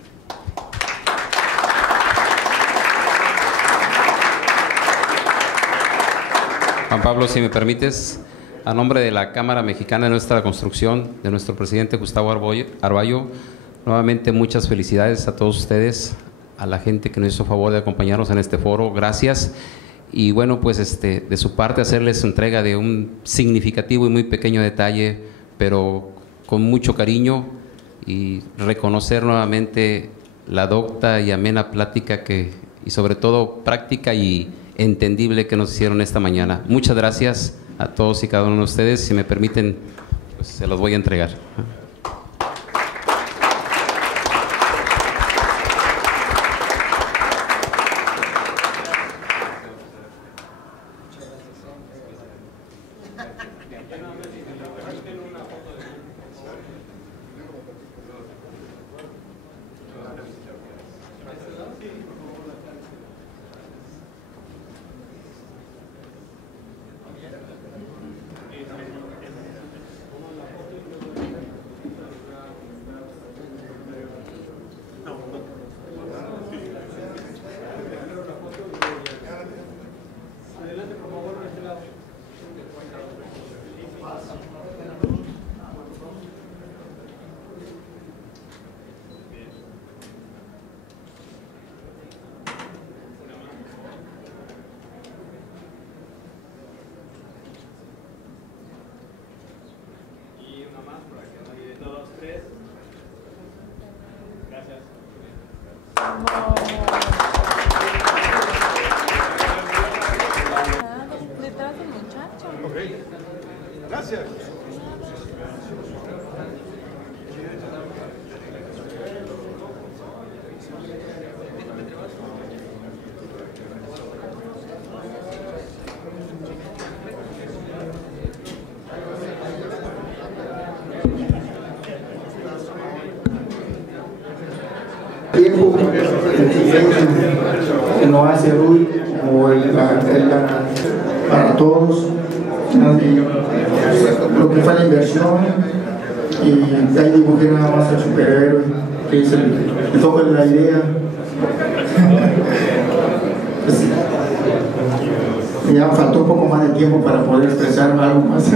Juan Pablo, si me permites, a nombre de la Cámara Mexicana de Nuestra Construcción, de nuestro presidente Gustavo Arballo, nuevamente muchas felicidades a todos ustedes, a la gente que nos hizo favor de acompañarnos en este foro, gracias. Y bueno, pues de su parte hacerles entrega de un significativo y muy pequeño detalle, pero con mucho cariño, y reconocer nuevamente la docta y amena plática y sobre todo práctica y entendible que nos hicieron esta mañana. Muchas gracias a todos y cada uno de ustedes. Si me permiten, pues se los voy a entregar. Detrás del muchacho. Ok. Gracias. Tiempo que no hace Rui o para todos, lo que fue la inversión, y ahí dibujé nada más el superhéroe, que es el toque de la idea. Pues, ya faltó un poco más de tiempo para poder expresar algo más.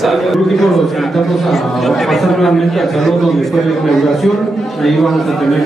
Por último, los invitamos a pasar nuevamente al salón donde fue la inauguración. Ahí vamos a tener